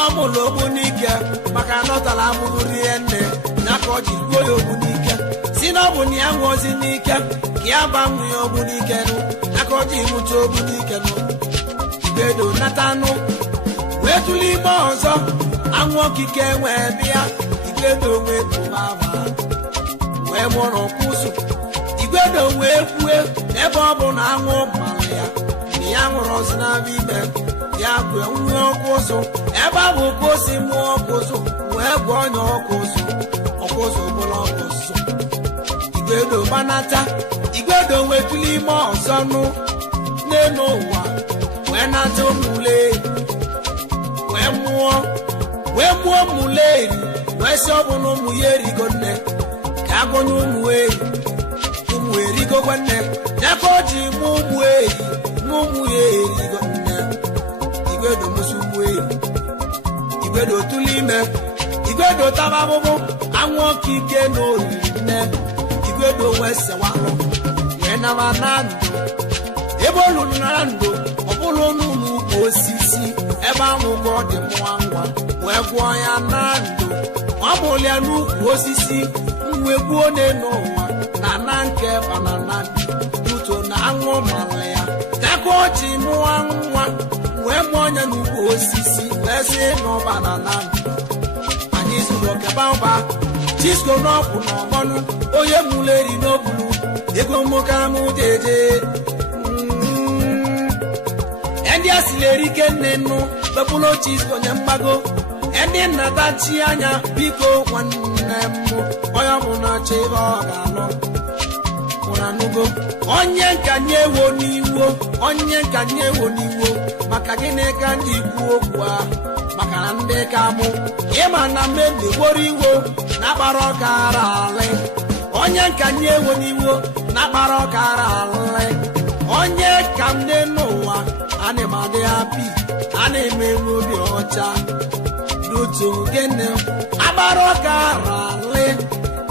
ọ mụrụ ogbu n'ike maka na ọ tara amụrụ rie nne ya ka ọ ji gbuo ya ogbu n'ike si na ọ bụ na ya nwụọzi n'ike ka ya gbanwe ya ogbu n'ike nụ ya ka ọ ji mụcha ogbu n'ike nụ igwedo natanụ wee tụlụ ime ọzọ anwụ okike wee bịa igwedo wee tụbaba wee mụrụ kwụsụ igwedo wee kwue n'ebe ọ bụ na anwụ mara ya na ya nwụrụ ọzọ n'aba ime ya gwee nwe ọkwụsụ ebe a bụ ka o si mụọ ọkwụsụ wee gwa onye ọkwụsụ bụrụ ọkwụsụ igwedo gbanata igwedo wee tụlụ ime ọzọ nụ n'elu ụwa wee nata ụmụle wee mụọ ụmụleri wee si ọ bụ na ụmụ ya erigo nne ka agụnye ụmụ erigo nne ya ka o ji mụ ụmụ eri na ụmụ ya erigo nne igwedo mụsị ụmụ eri igwedo tụlụ ime igwedo taba abụbụ anwụ okike na oriri nne igwedo wee sewalụ wee naba na ndụ ebe o lụrụ na ndụ ọ bụrụ n'ụlọ ugwu osisi ebe ahụ ka ọ dị mụọ nwa wee gwụọ ya na ndụ ọ mụrụ ya n'ukwu osisi wee gbuo n'ụwa na na nke banana duto na anwụ mara ya ka o ji mụọ nwa wee mụọ ya n'ukwu osisi wee sị n'ụbanana anyị zuru okeba ụba Chisco n'ọkwụ na ọgbọnụ onye mụrụ eri n'obulu ego mmoke amụ jeje ndị asịrị erike nne nnu bepụlụ Chisco nye mgbago ndị nnatachi anya biko nwanne m onye ọbụla chọ ebe ọ ga-alụ ụranụgo onye nkanye ewo n'iwo maka gịnị ka ndị ikwu okwu a maka na ndị ka mụ ịma na mmemme gboro iwo na-akpara ọkara alị onye nkanye ewo n'iwo na-akpara ọkara alị onye ka m dị n'ụwa ana m adị happy ana m enwe obi ọcha n'otu gịnị agbara ọka ralị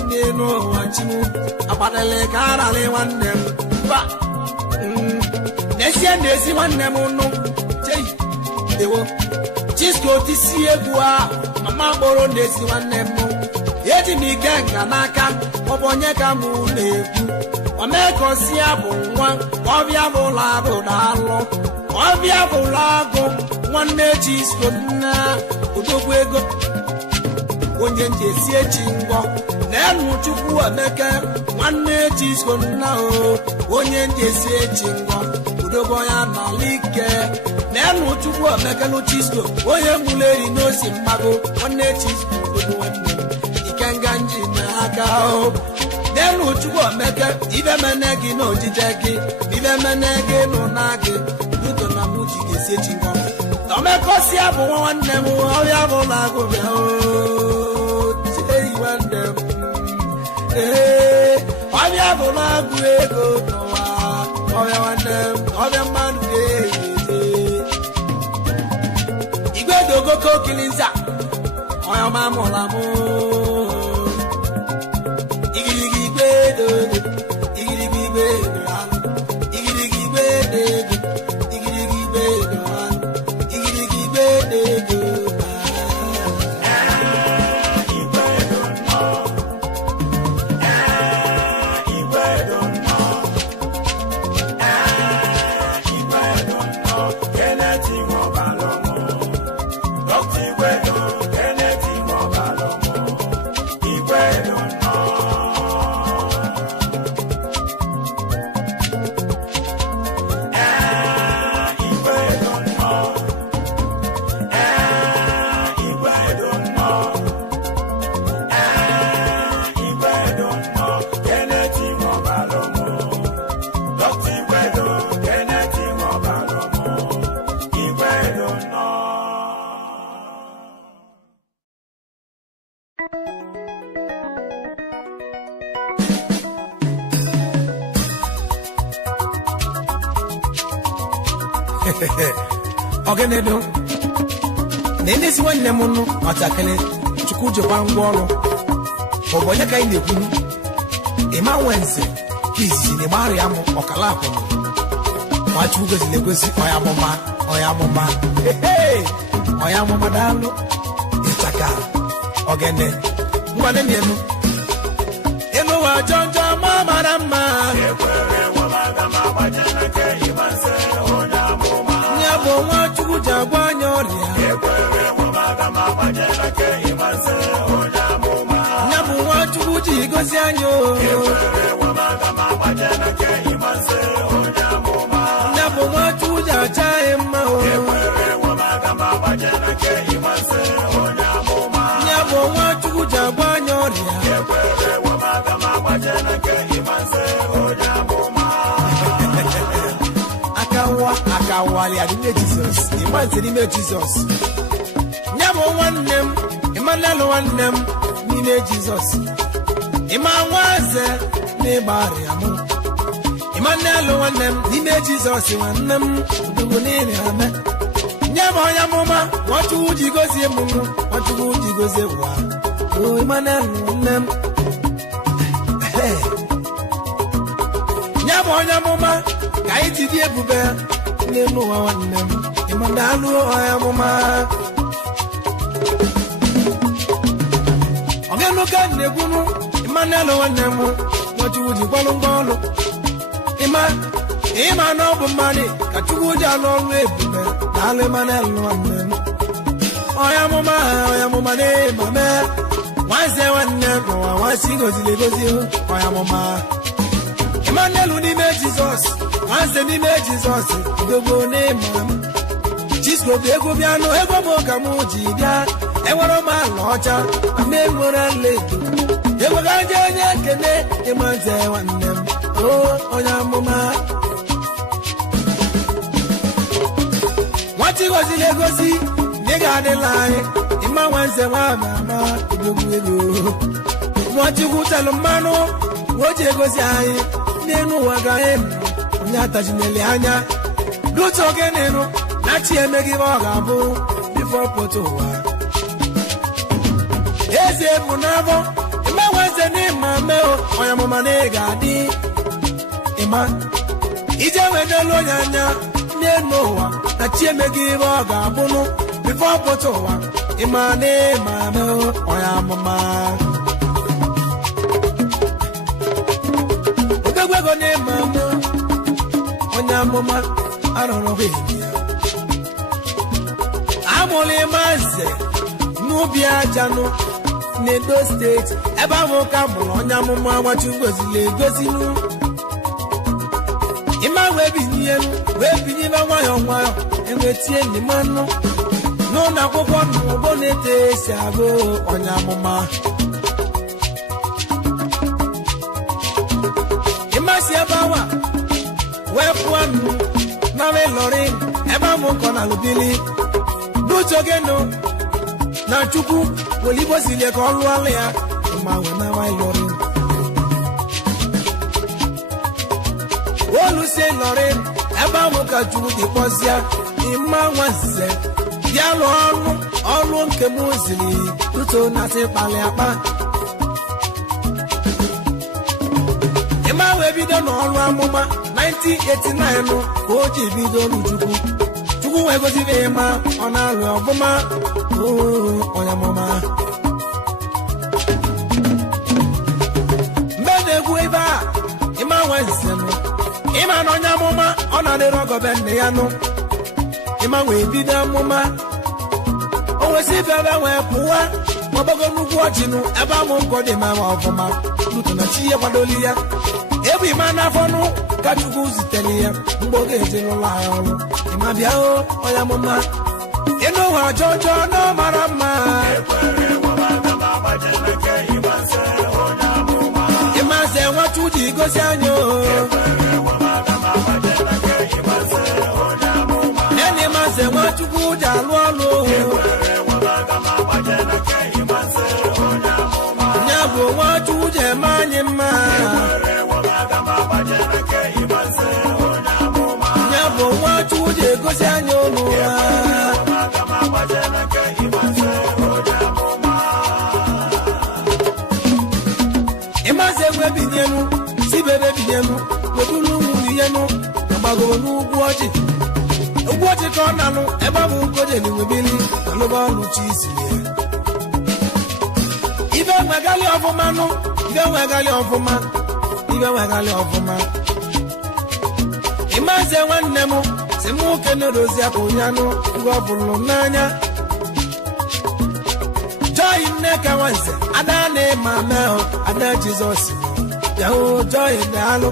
n'elu ụwa chimu agbalịlị ka aralị nwanne m mba n'ezie n'ezi nwanne m nụ chei ewo Chisco tisi egwu a mama kpọrọ n'ezi nwanne m eji m ike nka n'aka ọ bụ onye ka m na-ekwu omekosi abụ nwa ọbịa bụla abụ daalụ ọbịa bụla agụ nwanne Chisco nna odogwu ego onye nji esi echi ngọ na-enu Chukwu Emeka nwanne Chisco nna onye nji esi echi ngọ odogwu ya n'alike na-enu Chukwu Emeka no Chisco onye muleri n'osi mmago nwanne Chisco odogwu nwanne ikenga nji n'aka na-enu Chukwu Emeka ibe mene gị na ojije gị ibe mene gị n'ụna gị duto na mụ ji ga-esi echi ngọ omekosi abụ nwanne m ọbịa bụla agụ bịa nwanne m ọbịa bụla agụ ego n'ụwa ọbịa nwanne m ọbịa mmadụ ga-eje igwe dogoko kilinza ọya ma mụla m igirigi igwe dogo igirigi igwe dogo igirigi igwe dogo igirigi igwe dogo igirigi igwe dogo ogenedo nene si nwanne m nụ ọtakịrị Chukwu jikwa ngwa ọrụ bụ onye ka anyị na-ekwu ịma nwenze ka izizi na ịgbara ya mụ ọkala akwụnụ ma Chukwu gozili egosi ọya amụma daalụ ịchaka ogene ngwane n'elu elu ụwa jọnjọ ma mara mma bụ nwa Chukwu ji agwa anya ọrịa ya bụ nwa Chukwu ji gosi anya ya bụ nwa Chukwu ji acha anyị mma ya bụ nwa Chukwu ji agwa anya ọrịa akawali adime Jesus imanze n'ime Jesus nyabo nwanne m Emmanuel nwanne m n'ime Jesus ima nwaze n'ịgbari amụ Emmanuel nwanne m n'ime Jesus nwanne m dugo n'ire ame nyabo ya mụma Nwachukwu ji gozie m Nwachukwu ji gozie wa o Emmanuel nwanne m nyabo ya mụma ka iti di ebube n'elu ụwa nwanne m ịmanda alụ ọya mụma ọgenu ka na-egwunu Emmanuel nwanne m Nwachukwu ji gbalụ ngwa ọlụ ịma na ọ bụ mmadụ ka Chukwu ji alụ ọrụ ebube na alụ Emmanuel nwanne m ọya mụma na-ema mee nwanze nwanne m n'ụwa nwansi gozili egozi ọya mụma Emmanuel n'ime Jesus nwanze n'ime Jesus dogo n'ịma m Chisco bụ ego bịanụ ego m ka m ji bịa enwere m ala ọcha ma enwere ala edo ewega ndị onye ekene ịmanze nwanne m onye amụma nwati gozili egozi ndị ga-adịla anyị ịma nwanze nwaama dogo ego Nwachukwu telụ mmanụ o ji egozi anyị n'elu ụwa ga-eme nyata jinele anya duto genenu na chi emegi ba ga-abụ before potowa eze bụ n'abọ ime nwanze n'ịma meo onye mụma na ị ga-adị ịma ije wedelu onye anya n'elu ụwa na chi emegi ba ọ ga-abụnụ before potowa ịma na ịma meo onye amụma odogwego n'ịma meo onye amụma arụrụ hụ amụlị maze n'ubi ajanụ n'Edo steeti ebe ahụ ka mụrụ onye amụma Nwachukwu egozinu ịma wee binye na nwayọọ nwayọọ enwetie n'imanụ n'ụlọ akwụkwọ n'ụgbọ na-ete esi agụ onye amụma ịmasị ebe awa wee pụọ nụ na Ilorin ebe ahụ kọ na Lubili n'utogeno na Chukwu Oligbo silie ka ọ lụọla ya ma wee na Ilorin olusie Ilorin ebe ahụ ka Chukwu dị kpọzịa ịma nwanze bịa lụọ ọrụ nke m ziri tuto na sị kpali akpa ịma wee bido n'ọrụ amụma 1989 ka o ji bido n'Chukwu Chukwu wee goziri ịma ọ na-alụ ọbụma onye amụma mgbe na-egwu ebe a ịma nwanze nụ ịma na onye amụma ọ na-adịrị ọgọbe nne ya nụ ịma wee bido amụma o nwesi ife ebe wee pụwa ọgbago nnukwu ọjị nụ ebe amụ nkọ dị ma ọfụma lutu na chi ya kwadoli ya ebu ịma n'afọ nụ ka Chukwu zitere ya mgbe oge ezinụlọ ya ọrụ ịma bịa onye amụma ịnụ ụwa ọjọọ na mara mma ịmaze Nwachukwu ji gosi anya eni ịmaze Nwachukwu ji alụ ọlụ nya bụ Nwachukwu ji eme anyị mma nya bụ Nwachukwu ji egosi anya ụlọ ụwa ịmaze egwe binyenu si bebe binyenu wedulu nwunye yenu gbagoro n'ugwu ọjị ka ọ na-alụ ebe ọ bụ nkojeliwebili alụba ọlụ chi isi ibe nwegali ọfụma nụ ibe nwegali ọfụma ịmaze nwanne m si m nwoke na-edozi aka ụnyanụ ngọ ọbụlụ n'anya Joy Nneka Nwanze ada na-ema mehụ ada Jizọs yahụ Joy na-alụ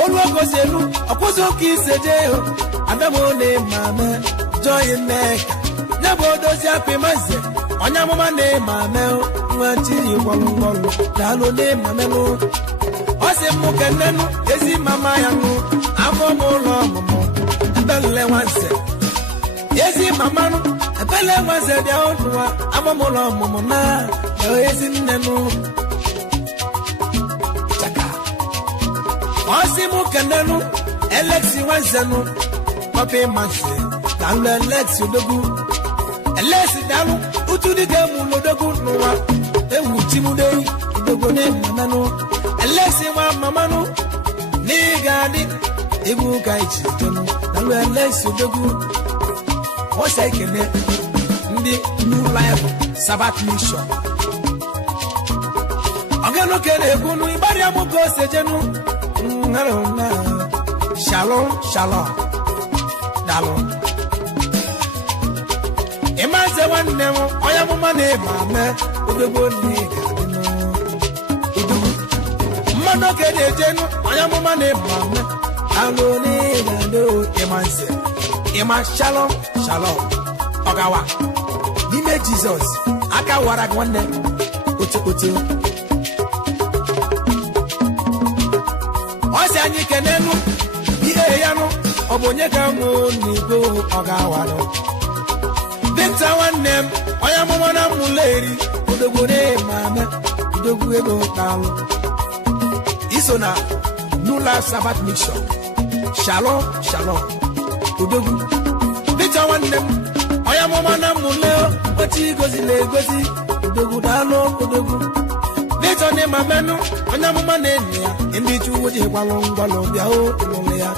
olu ogozi elu ọkwụzi ụka ise jee hụ ada m na-ema me Joy Nneka ya bụ odozi akpa ịmaze onye amụma na-ema mehụ nwa chiri gwọlụ daalụ na-ema menụ ọ sị m nwoke nnenụ ezi mama ya nụ afọ m ụlọ ọmụmụ ebele Nwanze ezi mamanụ ebele Nwanze bịa ụnụwa afọ m ụlọ ọmụmụ na ezi nnenụ ọ sị m kenenụ Elexi Nwanze nụ papa Nwanze daalụ Elexi odogwu Elexi daalụ utu dịka emu n'odogwu n'ụwa ewu chimudei odogwu na-emanụ Elexi nwa mamanụ n'ịga adị egwu ka ichi tonụ daalụ Elexi odogwu ọsa ikene ndị New Life Sabbath Mission ọganoke na-ekwunu ịgbarịa mụ ka ose jenu Shalom daalụ ịmaze nwanne m onye amụma na-eme ame odogbo n'ịga adịnụ mmanụ oke na-ejenu onye amụma na-eme ame alụ n'ịga adị ịmaze ịma Shalom ọgawa n'ime Jizọs aka wara gị nwanne otekpote ọ sị anyị kenenu ihe ya nụ ọ bụ onye ka mụ n'igbo ọ ga-awarụ dịnta nwanne m onye amụma na mmụlọ eri odogwu na-eme ame odogwu ego talụ iso na New Life Sabbath Mission Shalom, shalom. Odogwu. Victor Wanem. Oya mama na muleo. Ochi gozi le gozi. Odogwu dalo, odogwu. Victor ne mamenu. Oya mama ne niya. Indi chuji walongwalo biao ilolea.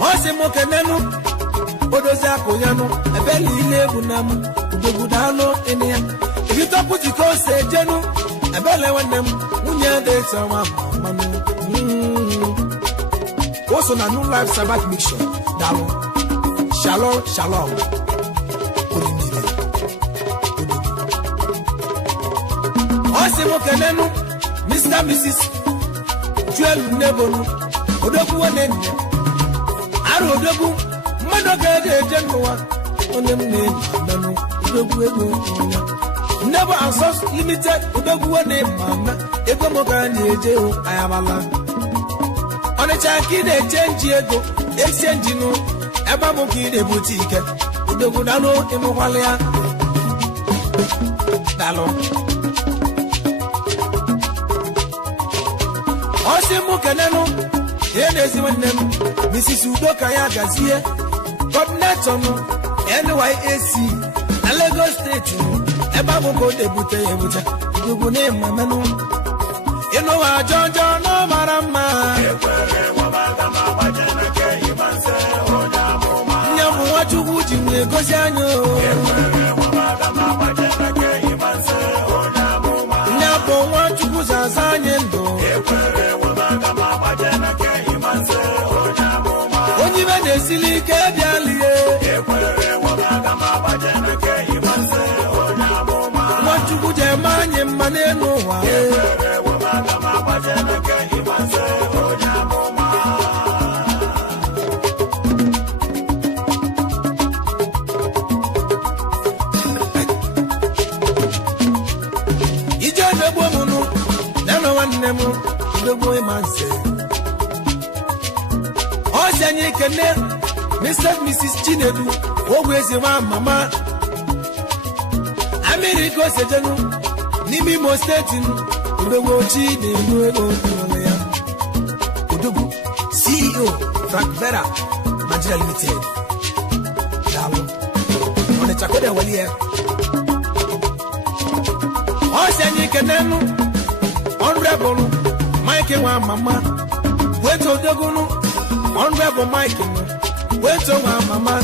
Ose moke nenu. Odozi akoyanu. Ebeli ile bunamu. Odogwu dalo eniya. If you talk with the coast, say Jenu. Ebele Wanem. Unye de sama manu. Also na New Life Sabbath Mission. Dalo. Shalom, shalom. Olimire. Osimo kenenu. Mr. Mrs. Joel Nebonu. Odogwu Wanene. Aro Odogwu. Madoka de Jenua. Onemne Manu. Odogwu Ego. Never Answers Limited. Odogwu Wane Mana. Ego Mogani Ejeo. Ayabala. On a chanki de change ego. Exchange no. Eba Moki de boutique. Odogwu Dalo Emowalia. Dalo. Osimu Kenenu. Yenezi Wanem. Mrs. Udoka ya Gazie. Coordinator no. NYAC. Na Lagos State no. Eba Moko de Bute Ebuja. Odogwu ne Mamenu. You know what, John no marama. Nyamu watu kuji mwegozi anyo. Nyamu watu kuzaza nyendo. Onyi vene silike bialie. Watu kuje manye maneno wa. Mr. Mrs. Chinedu, always a mama. America Sejanu, Nimi Mostatin, Udogochi, Udogu, CEO, Frank Vera, Nigeria Limited. Dalo, on the Chakoda Walia. Osani Kanenu, Honorable Mike and Mama, went to Dogunu, Honorable Mike. Wait to my mama.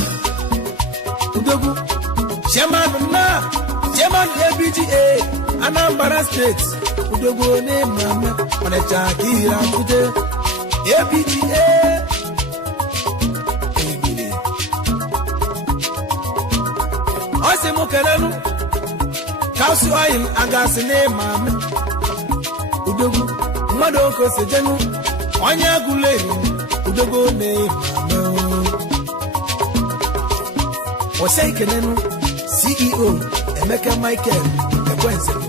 Udogu. Chairman ABGA. Anambra State. Udogu ne mama. Wane chakira today. ABGA. Ose Mokananu. Kausu oil agasi ne mama. Udogu. Madoko sejenu. Onya gule. Udogu ne mama. Osei Kenenu, CEO, Emeka Michael, Ekwenzelu,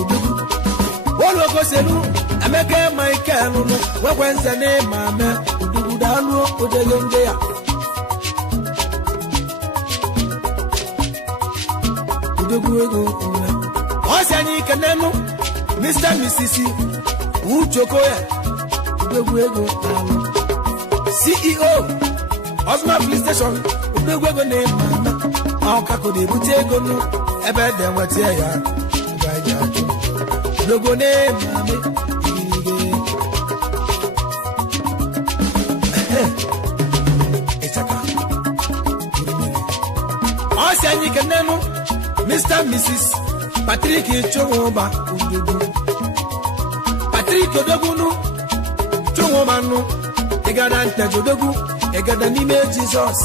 Udugu. Wolo Selu, Emeka Michael, Wewenzene, Mama, Udugu Dano, Udelengea. Udugu Ego, Osani Kenenu, Mr. Mississippi, Uchokoya, Udugu Ego, CEO, Osma Police Station. No go name mama. How kako de butego no. Ebe de wati ya. No go name mama. Etaka. Osani Kenenu. Mr. Mrs. Patrick Chomba Udugu. Patrick Odogunu. Chomba no. Egada Ntajodogu. Egada nime Jesus.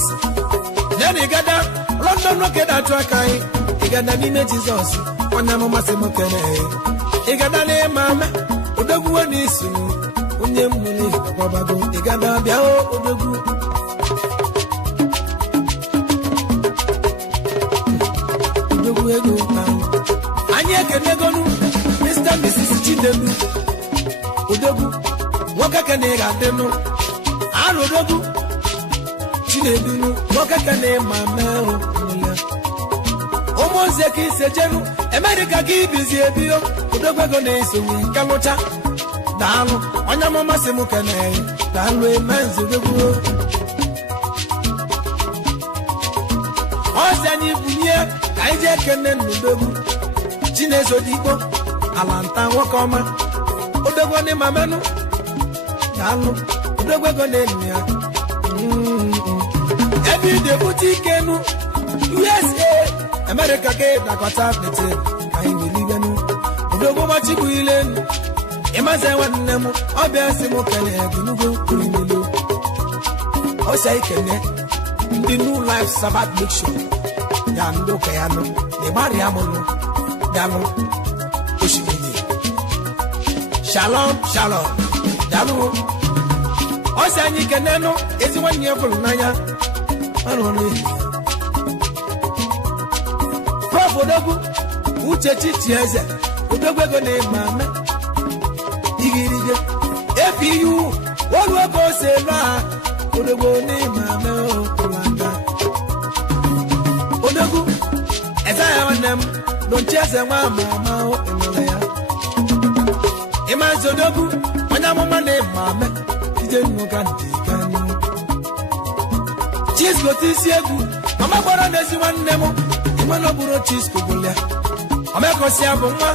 Then Igada, London rocket at Trakai, Igada name Jesus, one Mama Semokene, Igada name Mamma, Udogu Anisu, Unyamuli, Babago, Igada Biao, Udogu. Udogu Ego now. Anya Kenegonu, Mr. Mrs. Chinedu, Udogu, Waka Kanega Deno, Arodogu. Chinedu, Wakakane, Mama, almost a kiss, a general, America give is a bio, Udogone, so we Kalota, daalụ onye mama si m kene daalụ emenzedegwu ọsị anyị bunye ka anyị jee kene n'udogwu Chinezodigbo ala nta nwoke ọma odogwu ndị mamenu daalụ odogwu ego na-enu ya ebe ide bute ikenu USA America ke dakọta pete ka anyị welibenu odogwu machibu ilenu ịmaze nwanne m ọbịa si m kene egunugo kurimelo ọsịa ikene ndị New Life Sabbath Mixture ya ndị ụka ya nụ n'ịgbarị amụnụ dalụ osimiri shalom shalom dalụ ọsịa anyị kenenụ ezi nwanne ya fụrụ n'anya ọrụ Prof Odogwu Uche Chichieze odogwu ego na-eme ame igirige APU olu ego selu a odogwu na-eme ame ụlanga odogwu eze ya nwanne m donchi eze nwa ama ama emere ya ịmazi odogwu onye amụma na-eme ame ije nnụka ndị kanụ Chisco isi egwu mama gbara n'ezi nwanne m ịmanụ bụrụ Chisco bụlịa omekosi abụ nwa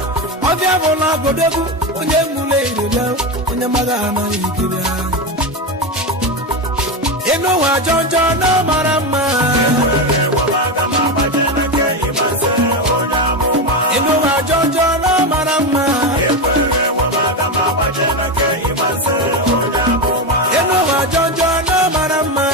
ọbịa bụ na agodogwu onye mụle iribịa onye mmadụ anaghị ikiri ha ịnụ ụwa jọjọ na mara mma ịnụ ụwa jọjọ na mara mma ịnụ ụwa jọjọ na mara mma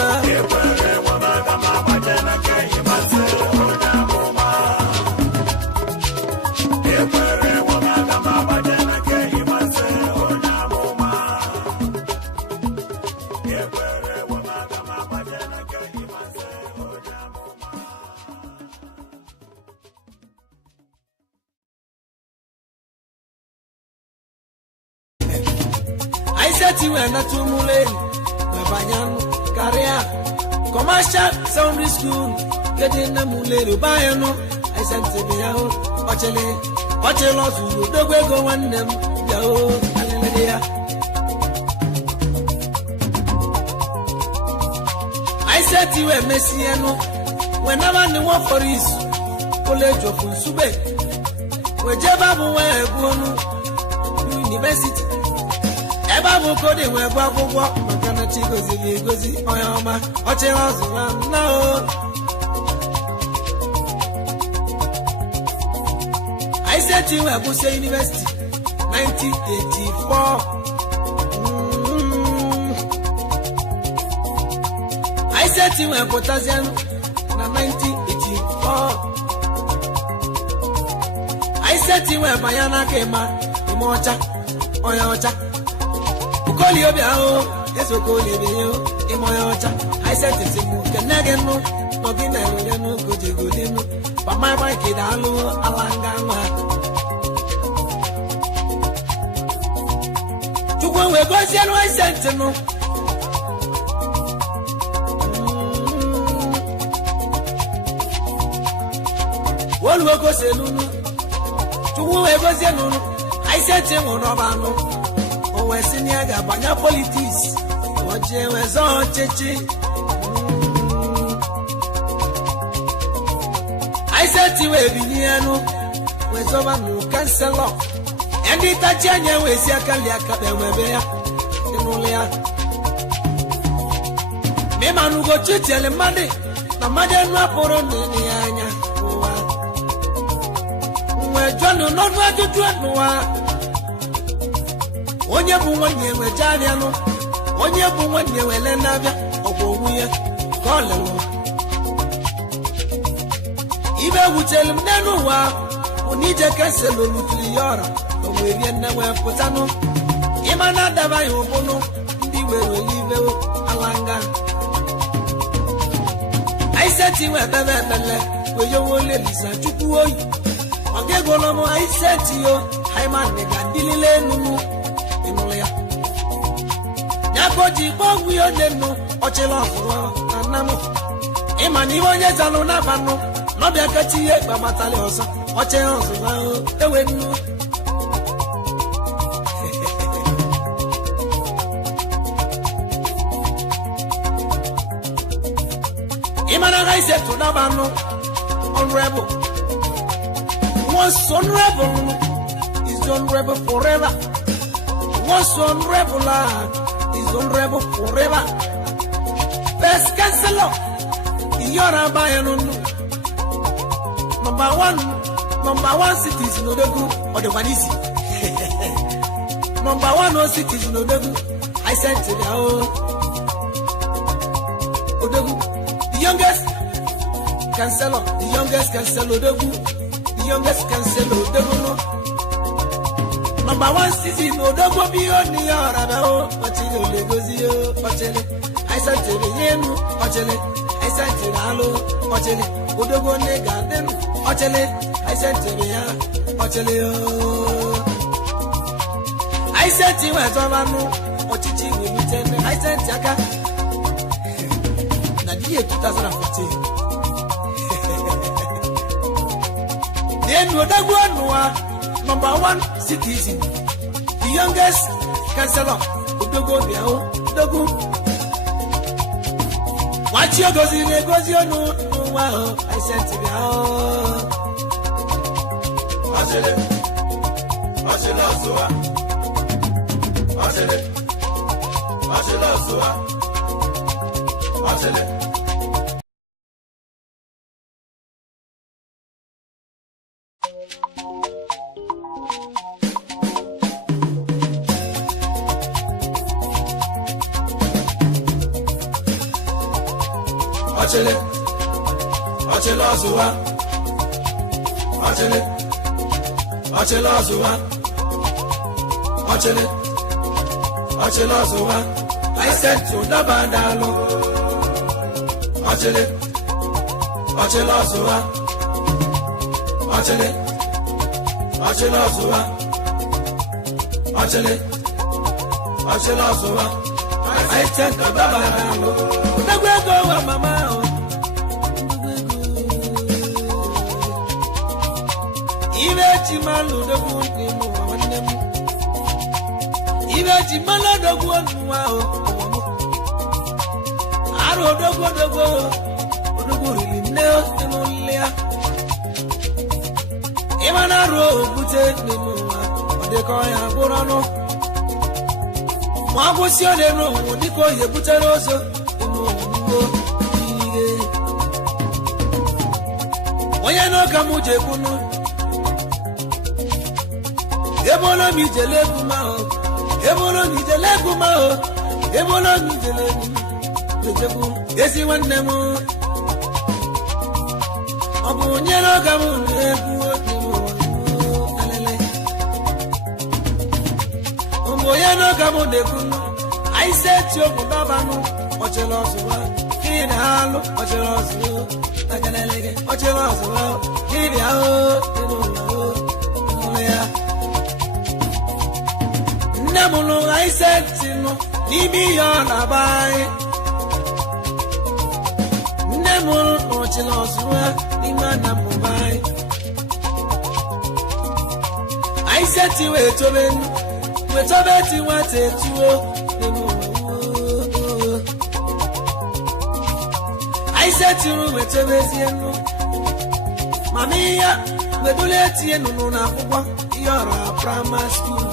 na tumuleni babanyanu career commercial secondary school kedina mulero bayanu I sent to yaho ochele zuru dogwe go nwanne m yaho hallelujah I said you were messiano whenever the one for is college of Nsugbe wejeba bu we egwonu university Babu kodi we gwagwugwo makana chigozi egozi oyoma ochira ozura na o I said to Abuse University 1984 I said to Potassium na 1984 I said to Bayana Kema Imocha Oyocha Koli obiao eso koli biyo imoyocha I said to simu kenagenu ogina lenu gojegolenu pa my bike dalu alanga nwa Chukwu we gozi anu I said no Wolu we gozi anu Chukwu we gozi anu I said to no banu Senior Gabanya politics, Oje Wezo Chechi. I said to Ebiliano, Wezoba no cancel. And it a Janya was Yakaliaka, the Webea, the Molia. Memanu go to tell him money, the mother Naporo Nianya. Where John not want to do it, no. Onye bụ nwanne we jariano onye bụ nwanne we lenabia ogbowu ya kolelo ibe wutelum nenu wa onije keselo lutri yora onwere nne we putanu imana daba ya obunu ndi were live alanga I said we bebele we yo wole lisa chukwu oyi ogegolo mo I said yo haiman ne gadilile nunu Yakoji bogwi onenu ochela furo anamu imani onye zanu na banu no bia kati ye gba matale oso oche ozo ewenu Imana I said to Nabano, honorable. Once honorable is honorable forever. Once honorable is honorable forever. Best Chancellor, Yora Bayanunu. Number one cities in Odegu or the Wanisi. Number one cities in Odegu. I said to the Odegu, the youngest Chancellor, Odegu, the youngest Chancellor Odegu. Number one city in Odegu beyond the Arabo, Pachelo, Legozio, Pachele. I said to the Yenu, Pachele. I said to the Halo, Pachele, Odegu Garden, Pachele. I said to the Pachele. I said to Wazovano, Ochichi will be 10. I said Jaka. Nadia 2014. Then Odagua, number one citizen, the youngest Chancellor, Udogo Biao, Dogu. What you goes in a goes you know, wow, I said to Biao. Ashele, I said to Nabandalo, Achele, I said to Nabandalo, Naguego, Mama. Imalu the wood in one them. Imala the one wow. Aro the go, the good in nails and only. Imanaro put it in the coin, Borano. Mabusio, they know what they call you, put it also. Why I know Kamuje Kuno? Ebola mi jele kumao, ebola mi jele kumao, ebola mi jele kumao. Esi wanemo, abu nyelo kamu nebu alele. Umbo yelo kamu nebu. I said to Babanu, Ochelosuwa, Kinalu, Ochelosuwa, Tagalele, Ochelosuwa, Kibiao, Namulu, I said, Nibi on a buy. Namulu, Ochelosuwa, Nimanamubai. I said to it to me, with a betty what it to. I said to you, with a betty, Mamia, with Bulletti and Nuna, you're a primary school.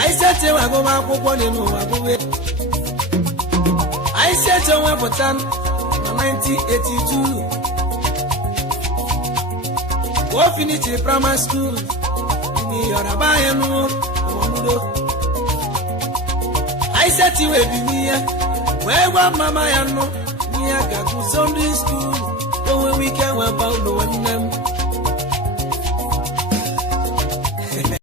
I said to I go back one in I said to one for 1982. Go finish the primary school. You're a Bayano. I said to you, where one Mama and no, near Gaku Sunday.